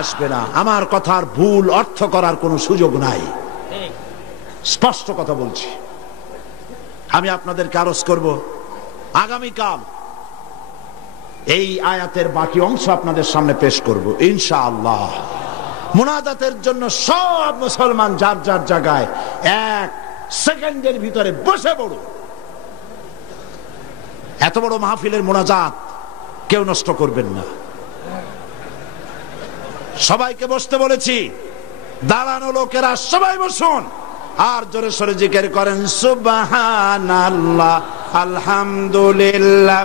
আসবে না। আমার কথার ভুল অর্থ করার কোনো সুযোগ নাই, স্পষ্ট কথা বলছি। আমি আপনাদেরকে আরজ করব, আগামীকাল এই আয়াতের বাকি অংশ আপনাদের সামনে পেশ করব ইনশাআল্লাহ। মুনাজাতের জন্য সব মুসলমান যার যার জায়গায় 1 সেকেন্ডের ভিতরে বসে পড়ো। এত বড় মাহফিলের মুনাজাত কেউ নষ্ট করবেন না। সবাইকে বসতে বলেছি, দাঁড়ানো লোকেরা সবাই বসুন, আর জোরে সোরে জিকির করেন সুবহানাল্লাহ, আলহামদুলিল্লাহ।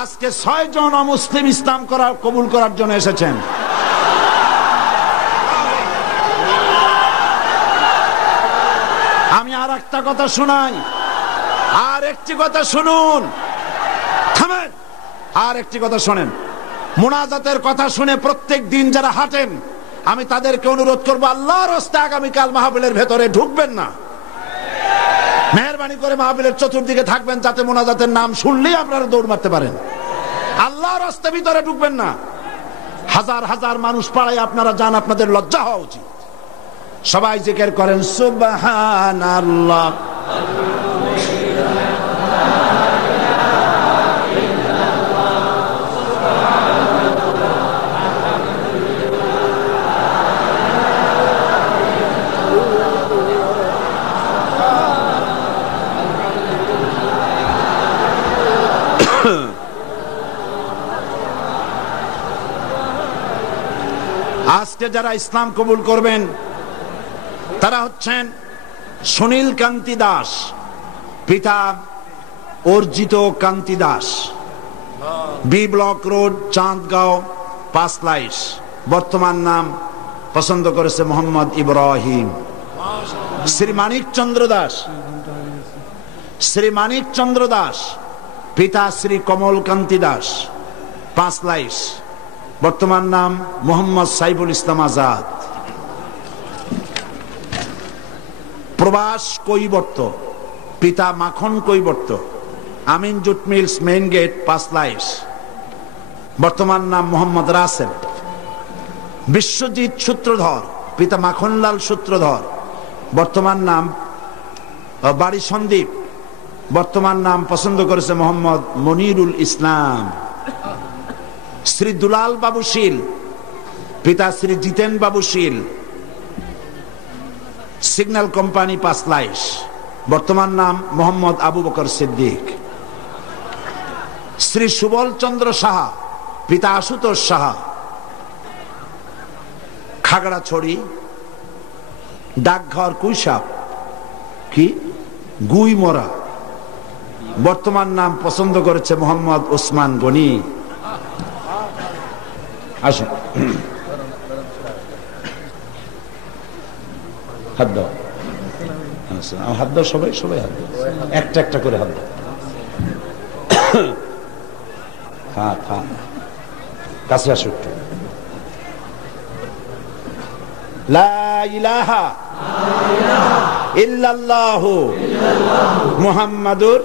আজকে 6 জন মুসলিম ইসলাম কবুল করার জন্য এসেছেন। আমি আর একটা কথা শোনাই, আর একটি কথা শুনুন, থামেন, আর একটি কথা শোনেন। মুনাজাতের কথা শুনে প্রত্যেক দিন যারা হাঁটেন, আমি তাদেরকে অনুরোধ করবো, আল্লাহর রাস্তায় আগামীকাল মাহফিলের ভেতরে ঢুকবেন না। মেহেরবানি করে মাহফিলের চতুর্দিকে থাকবেন, যাতে মুনাজাতের নাম শুনলেই আপনারা দৌড় মারতে পারেন। আল্লাহর রাস্তায় ভিতরে ঢুকবেন না। হাজার হাজার মানুষ পাড়ায় আপনারা যান, আপনাদের লজ্জা হওয়া উচিত। সবাই জিকির করেন সুবহানাল্লাহ। আজকে যারা ইসলাম কবুল করবেন তারা হচ্ছেন সুনীল কান্তি দাস, পিতা Arjit Kanti Das, B block road, Chandgaon, Panchlaish. বর্তমান নাম পছন্দ করেছে মোহাম্মদ ইব্রাহিম। শ্রী মানিক চন্দ্র দাস, শ্রী মানিক চন্দ্র দাস, পিতা শ্রী কমল কান্তি দাস, পাঁচলাইশ। বর্তমান নাম মোহাম্মদ সাইফুল ইসলাম আজাদ। প্রবাস কৈবর্ত, পিতা Makhan Kaibarta, Amin jute mills, main gate, Panchlaish. বর্তমান নাম মোহাম্মদ রাসেল। বিশ্বজিৎ সূত্রধর, পিতা মাখনলাল সূত্রধর, বর্তমান নাম বাড়ি সন্দীপ। বর্তমান নাম পছন্দ করেছে মোহাম্মদ মনিরুল ইসলাম। শ্রী দুলাল বাবু শীল, পিতা শ্রী জিতেন বাবু শীল, সিগন্যাল কোম্পানি, পাঁচলাইশ। বর্তমান নাম মোহাম্মদ আবু বকর সিদ্দিক। শ্রী সুবল চন্দ্র সাহা, পিতা আশুতোষ সাহা, খাগড়াছড়ি, ডাকঘর কুইসাপ, কি গুইমরা। বর্তমান নাম পছন্দ করেছে মোহাম্মদ ওসমান গনি। আসুন, হাত দাও, হাত দাও, সবাই সবাই হাত দাও, একটা একটা করে হাত দাও। হ্যাঁ হ্যাঁ, কাছে আসো একটু। লা ইলাহা ইল্লাল্লাহু মুহাম্মাদুর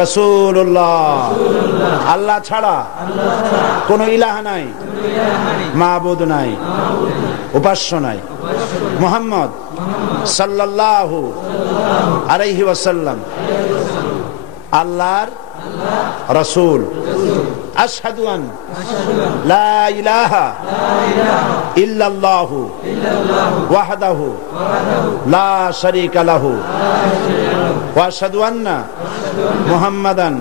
রাসূলুল্লাহ। আল্লাহ ছাড়া কোন ইলাহ নাই, মাবুদ নাই, উপাস্য নাই। মুহাম্মদ সাল্লাল্লাহু আলাইহি ওয়াসাল্লাম আল্লাহর রাসূল। আশহাদু আন লা ইলাহা ইল্লাল্লাহু ওয়াহদাহু লা শারীকা লাহু ওয়া আশহাদু আন্না মুহাম্মাদান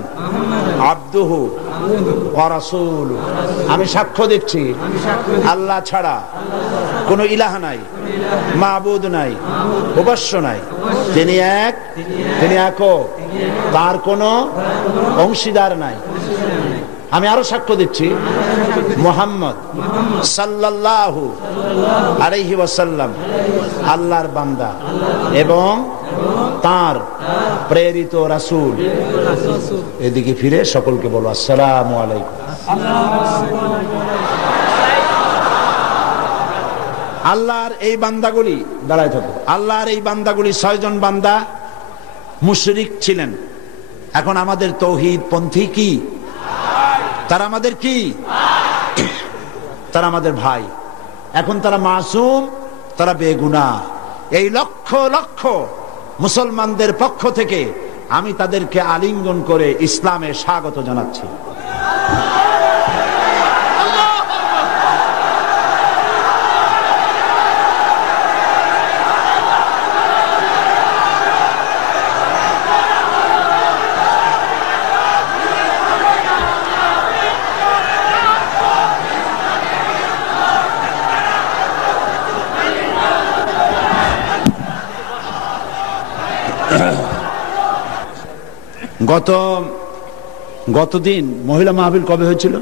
আবদুহু ওয়া রাসূলুহু। আমি সাক্ষ্য দিচ্ছি, আল্লাহ ছাড়া কোনো ইলাহ নাই, মাবুদ নাই, উপাস্য নাই। তিনি এক, তিনি একক, তার কোনো অংশীদার নাই। আমি আরো সাক্ষ্য দিচ্ছি, মুহাম্মদ সাল্লাল্লাহু আলাইহি ওয়াসাল্লাম আল্লাহর বান্দা এবং তার প্রেরিত রাসূল। এদিকে ফিরে সকলকে বলো আসসালামু আলাইকুম। আল্লাহর এই বান্দাগুলি, দাঁড়ায় থাকো, আল্লাহর এই বান্দাগুলি 6 জন বান্দা মুশরিক ছিলেন। এখন আমাদের তৌহিদ পন্থী কি? তারা আমাদের কি? তারা আমাদের ভাই। এখন তারা মাসুম, তারা বেগুনাহ। এই লক্ষ লক্ষ মুসলমানদের পক্ষ থেকে আমি তাদেরকে আলিঙ্গন করে ইসলামে স্বাগত জানাচ্ছি। গতদিন মহিলা মাহফিল কবে হয়েছিল?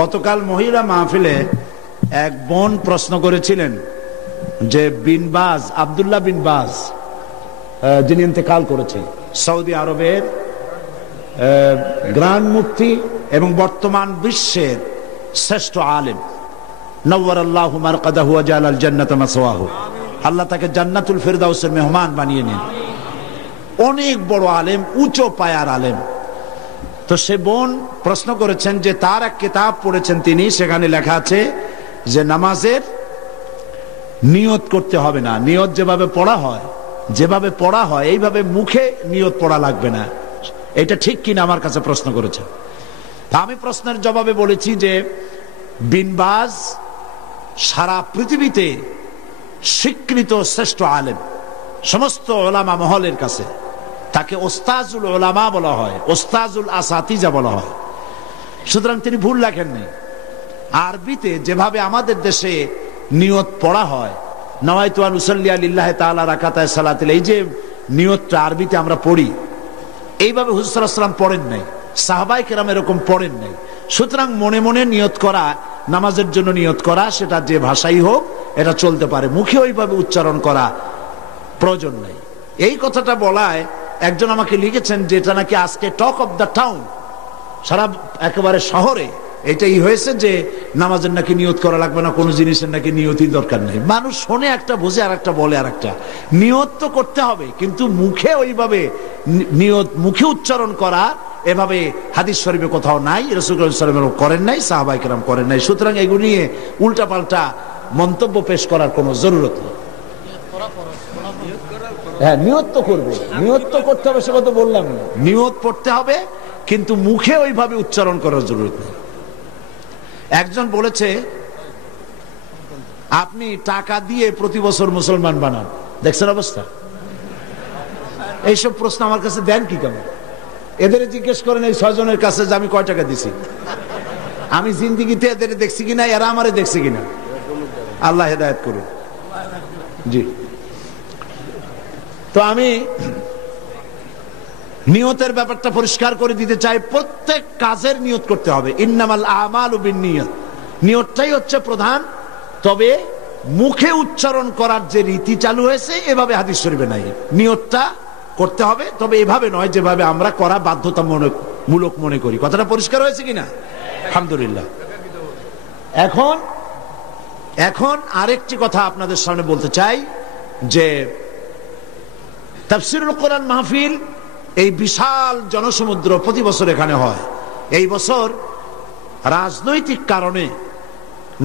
গতকাল মহিলা মাহফিলে এক বোন প্রশ্ন করেছিলেন যে বিন বাজ, আব্দুল্লাহ বিন বাজ, যিনি ইন্তেকাল করেছেন, সৌদি আরবের গ্রান্ড মুফতি এবং বর্তমান বিশ্বের শ্রেষ্ঠ আলেম, নওয়ারাল্লাহু মারকাদাহু ওয়া জাআলাল জান্নাতা মাসওয়াহু, আল্লাহ তাকে জান্নাতুল ফিরদাউসের মেহমান বানিয়ে নেন। অনেক বড় আলেম, উঁচু পায়ার আলেম। তো সে বোন প্রশ্ন করেছেন যে তার এক কিতাব পড়েছেন তিনি, সেখানে লেখা আছে যে নামাজের নিয়ত করতে হবে না, নিয়ত যেভাবে পড়া হয় এইভাবে মুখে নিয়ত পড়া লাগবে না। এটা ঠিক কিনা আমার কাছে প্রশ্ন করেছে। তা আমি প্রশ্নের জবাবে বলেছি যে বিন বাজ সারা পৃথিবীতে স্বীকৃত শ্রেষ্ঠ আলেম, সমস্ত ওলামা মহলের কাছে তাকে ওস্তাজুল ওলামা বলা হয়, ওস্তাজুল আসাতিজা বলা হয়। সুতরাং তিনি ভুল লেখেননি। আরবিতে যেভাবে আমাদের দেশে নিয়ত পড়া হয়, নাওয়াইতু আন উসাল্লি লিল্লাহি তাআলা রাকাতায় সালাতিল, এই যে নিয়তটা আরবিতে আমরা পড়ি, এইভাবে হুজুর সাল্লাল্লাহু আলাইহি ওয়াসাল্লাম পড়েন নাই, সাহাবায়ে কেরাম এরকম পড়েন নাই। সুতরাং মনে মনে নিয়ত করা, নামাজের জন্য নিয়ত করা, সেটা যে ভাষাই হোক এটা চলতে পারে, মুখে ওইভাবে উচ্চারণ করা প্রয়োজন নেই। এই কথাটা বলায় একজন আমাকে লিখেছেন যে এটা নাকি আজকে টক অফ দ্য টাউন, সারা একেবারে শহরে এটাই হয়েছে যে নামাজের নাকি নিয়ত করা লাগবে না, কোনো জিনিসের নাকি নিয়তই দরকার নেই। মানুষ শোনে একটা, বোঝে আর একটা, বলে আর একটা। নিয়ত তো করতে হবে, কিন্তু মুখে ওইভাবে নিয়ত, মুখে উচ্চারণ করা এভাবে হাদিস শরীফে কোথাও নাই, রাসূল সাল্লাল্লাহু আলাইহি ওয়াসাল্লাম করেন নাই, সাহাবায়ে কেরাম করেন নাই। সুতরাং এগুলো নিয়ে উল্টাপাল্টা মন্তব্য পেশ করার কোনো জরুরত নেই। হ্যাঁ, নিয়ত তো করবে, নিয়ত তো করতে হবে, সে কথা বললাম না। নিয়ত পড়তে হবে, কিন্তু মুখে ওইভাবে উচ্চারণ করার জরুরত নেই। একজন বলেছে আপনি টাকা দিয়ে প্রতি বছর মুসলমান বানান, দেখছেন অবস্থা? এইসব প্রশ্ন আমার কাছে দেন কি কেমন? এদের জিজ্ঞেস করেন এই 6 জনের কাছে যে আমি কয় টাকা দিছি, আমি জিন্দিগিতে এদের দেখছি কিনা, এরা আমারে দেখছে কিনা। আল্লাহ হেদায়েত করুন। জি, তো আমি নিয়তের ব্যাপারটা পরিষ্কার করে দিতে চাই। প্রত্যেক কাজের নিয়ত করতে হবে। ইন্নামাল আমালু বিন্নিয়াত, নিয়তটাই হচ্ছে প্রধান। তবে মুখে উচ্চারণ করার যে রীতি চালু হয়েছে, এভাবে হাদিস শরীফে নাই। নিয়তটা করতে হবে, তবে এভাবে নয় যেভাবে আমরা করা বাধ্যতামূলক মনে করি। কথাটা পরিষ্কার হয়েছে কিনা? আলহামদুলিল্লাহ। এখন আরেকটি কথা আপনাদের সামনে বলতে চাই যে তাফসীরুল কোরআন মাহফিল, এই বিশাল জনসমুদ্র প্রতি বছর এখানে হয়। এই বছর রাজনৈতিক কারণে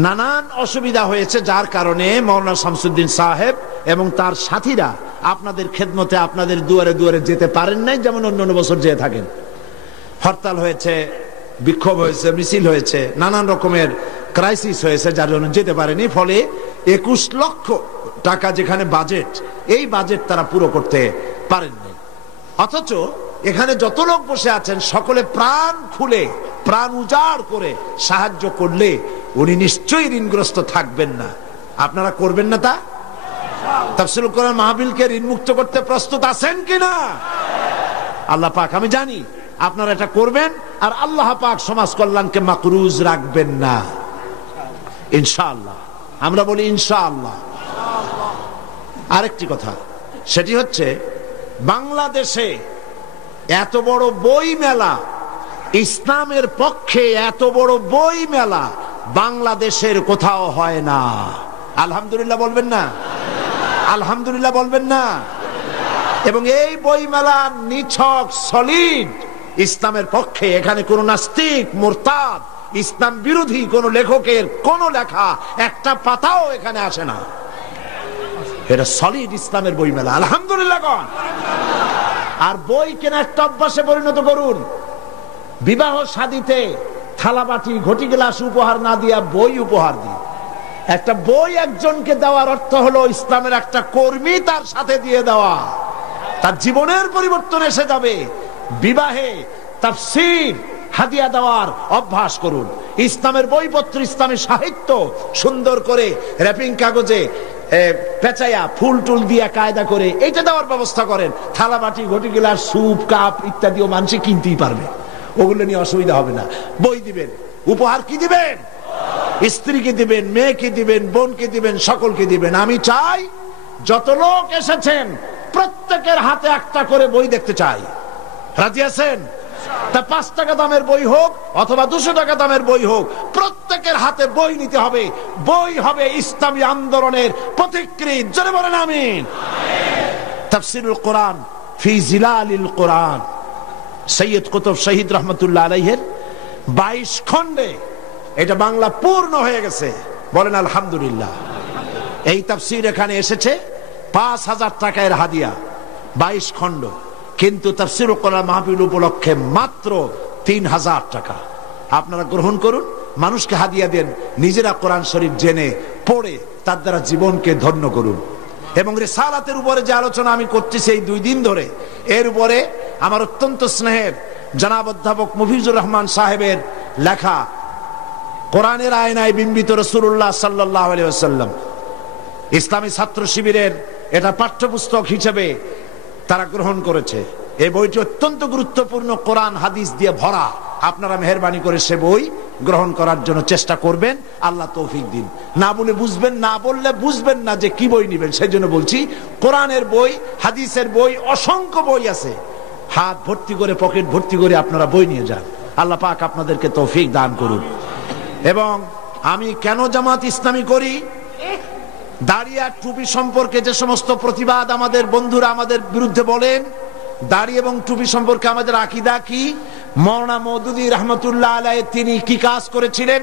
নানান অসুবিধা হয়েছে, যার কারণে মাওলানা শামসুদ্দিন সাহেব এবং তার সাথীরা আপনাদের খেদমতে, আপনাদের দুয়ারে দুয়ারে যেতে পারেন নাই, যেমন অন্য বছর যেয়ে থাকেন। হরতাল হয়েছে, বিক্ষোভ হয়েছে, মিছিল হয়েছে, নানান রকমের ক্রাইসিস হয়েছে, যার জন্য যেতে পারেনি। ফলে 21 লক্ষ টাকা যেখানে বাজেট, এই বাজেট তারা পুরো করতে পারেননি। অথচ এখানে যত লোক বসে আছেন সকলে প্রাণ খুলে, প্রাণ উজাড় করে সাহায্য করলে উনি নিশ্চয়ই ঋণগ্রস্ত থাকবেন না। আপনারা করবেন না তা? তাফসীরুল কোরআন মাহফিলকে ঋণ মুক্ত করতে প্রস্তুত আছেন কিনা? আল্লাহ পাক, আমি জানি আপনারা এটা করবেন, আর আল্লাহ পাক সমাজ কল্যাণকে মাকরুজ রাখবেন না, ইনশাআল্লাহ। আমরা বলি ইনশাআল্লাহ। আরেকটি কথা, সেটি হচ্ছে বাংলাদেশে এত বড় বই মেলা, ইসলামের পক্ষে এত বড় বই মেলা বাংলাদেশের কোথাও হয় না। আলহামদুলিল্লাহ বলবেন না? আলহামদুলিল্লাহ বলবেন না? এবং এই বই মেলা নিছক সলিড ইসলামের পক্ষে। এখানে কোন নাস্তিক, মুরতাদ, ইসলাম বিরোধী কোন লেখকের কোন লেখা একটা পাতাও এখানে আসে না। এটা সলিড ইসলামের বই মেলা। আলহামদুলিল্লাহ গণ। আর বই কেনা একটা অভ্যাসে পরিণত করুন। বিবাহ শাদীতে থালাবাটি, ঘটি গ্লাস উপহার না দিয়া বই উপহার দিন। একটা বই একজনকে দেওয়ার অর্থ হলো ইসলামের একটা কর্মী তার সাথে দিয়ে দেওয়া, তার জীবনের পরিবর্তন এসে যাবে। বিবাহে তাফসীর হাদিয়া দেওয়ার অভ্যাস করুন। ইসলামের বইপত্র, ইসলামের সাহিত্য সুন্দর করে র্যাপিং কাগজে পেঁচাইয়া ফুল টুল দিয়া কায়দা করে এইটা দেওয়ার ব্যবস্থা করেন। থালাবাটি, ঘটি গ্লাস, স্যুপ, কাপ ইত্যাদিও মানুষ কিনতেই পারবে, ওগুলো নিয়ে অসুবিধা হবে না। বই দিবেন, উপহার কি দিবেন? স্ত্রীকে দিবেন, মেয়েকে দিবেন, বোনকে দিবেন, সকলকে দিবেন। আমি চাই যত লোক এসেছেন প্রত্যেকের হাতে একটা করে বই দেখতে চাই। রাজি আছেন? তা 5 টাকা দামের বই হোক অথবা 200 টাকা দামের বই হোক, প্রত্যেকের হাতে বই নিতে হবে। বই হবে ইসলামী আন্দোলনের পথিকৃৎ। জোরে বলেন আমিন। তাফসীরুল কোরআন ফি জিলালিল কোরআন, সৈয়দ কুতুব শহীদ রহমতুল্লাহ আলাইহির 22 খণ্ডে এটা বাংলা পূর্ণ হয়ে গেছে। বলেন আলহামদুলিল্লাহ। এই তাফসীর এখানে এসেছে 5000 টাকার হাদিয়া, 22 খণ্ড। কিন্তু তাফসীরুল কোরআন মাহফিল উপলক্ষে মাত্র 3000 টাকা। আপনারা গ্রহণ করুন, মানুষকে হাদিয়া দেন, নিজেরা কোরআন শরীফ জেনে পড়ে তার দ্বারা জীবনকে ধন্য করুন। এবং রিসালাতের উপরে যে আলোচনা আমি করতেছি এই 2 দিন ধরে, এর উপরে আমার অত্যন্ত স্নেহের জনাব অধ্যাপক মফিজুর রহমান সাহেবের লেখা কোরআনের আয়নায় বিম্বিত রাসূলুল্লাহ সাল্লাল্লাহু আলাইহি ওয়াসাল্লাম, ইসলামী ছাত্র শিবিরের এটা পাঠ্যপুস্তক হিসেবে তারা গ্রহণ করেছে। এই বইটি অত্যন্ত গুরুত্বপূর্ণ, কোরআন হাদিস দিয়ে ভরা। আপনারা মেহেরবানি করে সে বই গ্রহণ করার জন্য চেষ্টা করবেন। আল্লাহ তৌফিক দিন। না বলে বুঝবেন, না বললে বুঝবেন না যে কি বই নেবেন। সেই জন্য বলছি, কোরআনের বই, হাদিসের বই, অসংখ্য বই আছে। হাত ভর্তি করে, পকেট ভর্তি করে আপনারা বই নিয়ে যান। আল্লাহ পাক আপনাদেরকে তৌফিক দান করুন। এবং আমি কেন জামাত ইসলামী করি, দাড়ি আর টুপি সম্পর্কে যে সমস্ত প্রতিবাদ আমাদের বন্ধুরা আমাদের বিরুদ্ধে বলেন, দাড়ি এবং টুপি সম্পর্কে আমাদের আকীদা কি, মাওলানা মওদুদী রহমতুল্লাহ আলাইহি তিনি কি কাজ করেছিলেন,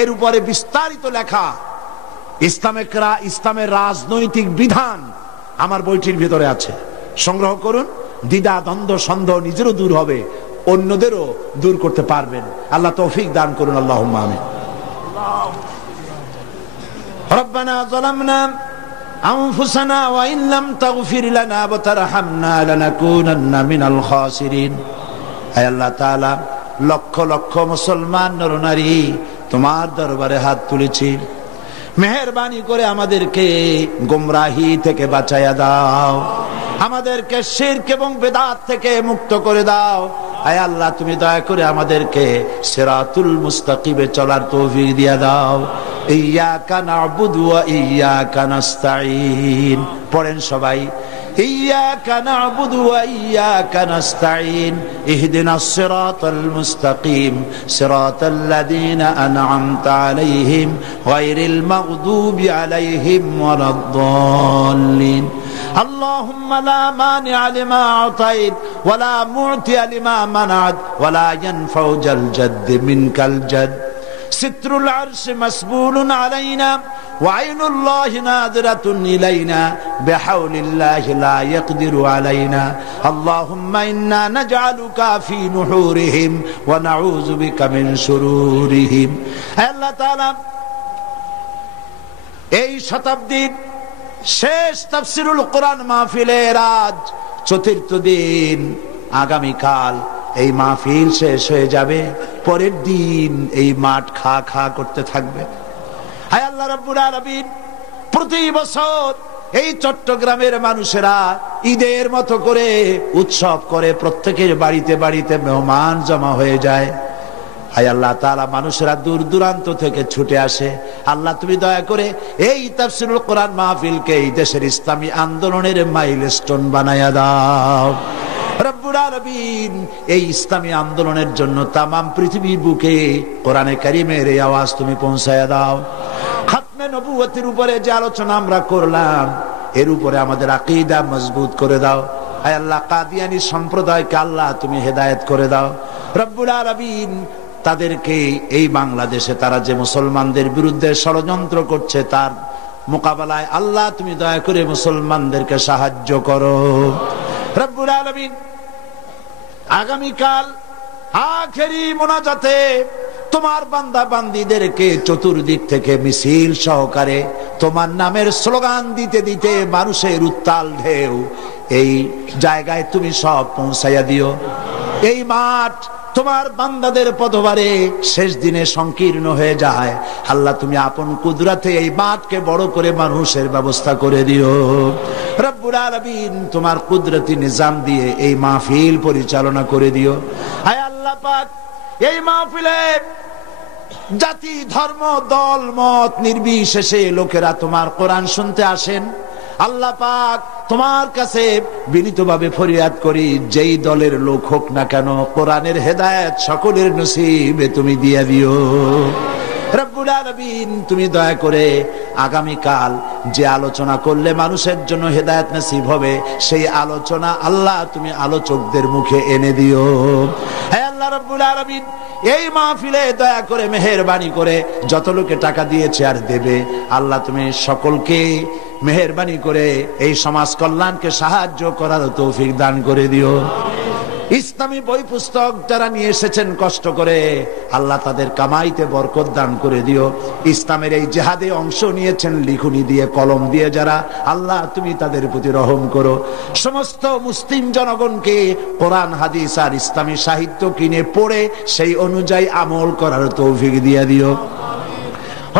এর উপরে বিস্তারিত লেখা ইসলামের রাজনৈতিক বিধান আমার বইটির ভিতরে আছে। সংগ্রহ করুন। দ্বিধা, দ্বন্দ্ব, সন্দেহ নিজেরও দূর হবে, অন্যদেরও দূর করতে পারবেন। আল্লাহ তৌফিক দান করুন। আল্লাহুম্মা আমিন। রব্বানা যালামনা আনফুসানা ওয়া ইন লাম তাগফির লানা ওয়া তারহামনা লানাকুনান্না মিনাল খাসিরিন। হে আল্লাহ তাআলা, লক্ষ লক্ষ মুসলমান নরনারী তোমার দরবারে হাত তুলেছি, মেহেরবানি করে আমাদেরকে গোমরাহি থেকে বাঁচাইয়া দাও, আমাদেরকে শিরক এবং বেদাত থেকে মুক্ত করে দাও। হে আল্লাহ, তুমি দয়া করে আমাদেরকে সিরাতুল মুস্তাকিমে চলার তৌফিক দিয়া দাও। ইয়্যাকা না'বুদু ওয়া ইয়্যাকা নাস্তাঈন। পড়েন সবাই, ইয়্যাকা না'বুদু ওয়া ইয়্যাকা নাস্তাঈন, ইহদিনাস সিরাতাল মুস্তাকিম, সিরাতাল লাযীনা আন'আমতা আলাইহিম গায়রিল মাগদুবি আলাইহিম ওয়ালাদ-দাল্লিন। اللهم لا مانع لما أعطيت ولا معطي لما منعت ولا ينفع ذا الجد منك الجد. ستر العرش مسبول علينا وعين الله ناظرة إلينا بحول الله لا يقدر علينا. اللهم إنا نجعلك في نحورهم ونعوذ بك من شرورهم. الله تعالى এই শতাব্দীর শেষ তাফসীরুল কোরআন মাহফিলের আজ 4th দিন। আগামীকাল এই মাহফিল শেষ হয়ে যাবে, পরের দিন এই মাঠ খা খা করতে থাকবে। হায় আল্লাহ রাব্বুল আলামিন, প্রতি বছর এই চট্টগ্রামের মানুষেরা ঈদের মতো করে উৎসব করে, প্রত্যেকের বাড়িতে বাড়িতে মেহমান জমা হয়ে যায়। হায় আল্লাহ তাআলা, মানুষেরা দূর দূরান্ত থেকে ছুটে আসে। আল্লাহ, তুমি দয়া করে এই তাফসীরুল কোরআন মাহফিলকে এই দেশের ইসলামী আন্দোলনের মাইলস্টোন বানায়া দাও রব্বুল আলামিন। এই ইসলামী আন্দোলনের জন্য তামাম পৃথিবীর বুকে কোরআনে কারীমের এই আওয়াজ তুমি পৌঁছায়া দাও। খাতমে নবুয়তের উপরে যে আলোচনা আমরা করলাম, এর উপরে আমাদের আকীদা মজবুত করে দাও। হায় আল্লাহ, কাদিয়ানী সম্প্রদায়কে আল্লাহ তুমি হেদায়েত করে দাও রব্বুল আলামিন। তাদেরকে এই বাংলাদেশে তারা যে মুসলমানদের বিরুদ্ধে ষড়যন্ত্র করছে, তার মোকাবেলায় আল্লাহ তুমি দয়া করে মুসলমানদেরকে সাহায্য করো রব্বুল আলামিন। আগামীকাল আখেরি মোনাজাতে তোমার বান্দা বান্দীদেরকে চতুর্দিক থেকে মিছিল সহকারে তোমার নামের স্লোগান দিতে দিতে মানুষের উত্তাল ঢেউ এই জায়গায় তুমি সব পৌঁছাইয়া দিও। এই মাঠ তোমার বান্দাদের পদভারে শেষ দিনে সংকীর্ণ হয়ে যায়। আল্লাহ, তুমি আপন কুদরতে এই মাঠকে বড় করে মানুষের ব্যবস্থা করে দিও রব্বুল আলামিন। তোমার কুদরতি নিজাম দিয়ে এই মাহফিল পরিচালনা করে দিও। হায় আল্লাহ পাক, এই মাহফিলে জাতি, ধর্ম, দল, মত নির্বিশেষে লোকেরা তোমার কোরআন শুনতে আসেন। আল্লাহ পাক তোমার কাছে বিনীতভাবে ফরিয়াদ করি, যেই দলের লোক হোক না কেন, কোরআনের হেদায়েত সকলের নসিবে তুমি দিয়ে দিও। রব্বুল আলামিন, তুমি দয়া করে আগামীকাল যে আলোচনা করলে মানুষের জন্য হেদায়েত নসিব হবে, সেই আলোচনা আল্লাহ তুমি আলোচকদের মুখে এনে দিও। হে আল্লাহ রব্বুল আলামিন, এই মাহফিলে দয়া করে মেহেরবানি করে যত লোকে টাকা দিয়েছে আর দেবে, আল্লাহ তুমি সকলকে মেহেরবানি করে এই সমাজ কল্যাণকে সাহায্য করার তৌফিক দান করে দিও। ইসলামী বই পুস্তক যারা নিয়ে এসেছেন কষ্ট করে, আল্লাহ তাদের কামাইতে বরকত দান করে দিও। ইসলামের এই জিহাদে অংশ নিয়েছেন লিখুনি দিয়ে, কলম দিয়ে যারা, আল্লাহ তুমি তাদের প্রতি রহম করো। সমস্ত মুসলিম জনগণকে কোরআন, হাদিস আর ইসলামী সাহিত্য কিনে পড়ে সেই অনুযায়ী আমল করার তৌফিক দিয়ে দিও।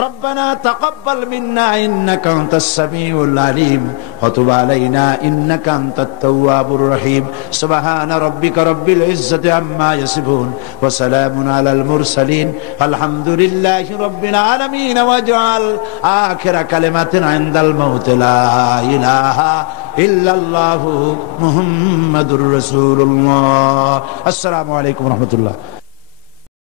ربنا تقبل منا إنك أنت السميع العليم وتب علينا إنك أنت التواب الرحيم سبحان ربك رب العزة عما يصفون وسلام على المرسلين والحمد لله رب العالمين واجعل آخر كلمة عند الموت لا إله إلا الله محمد رسول الله. السلام عليكم ورحمة الله.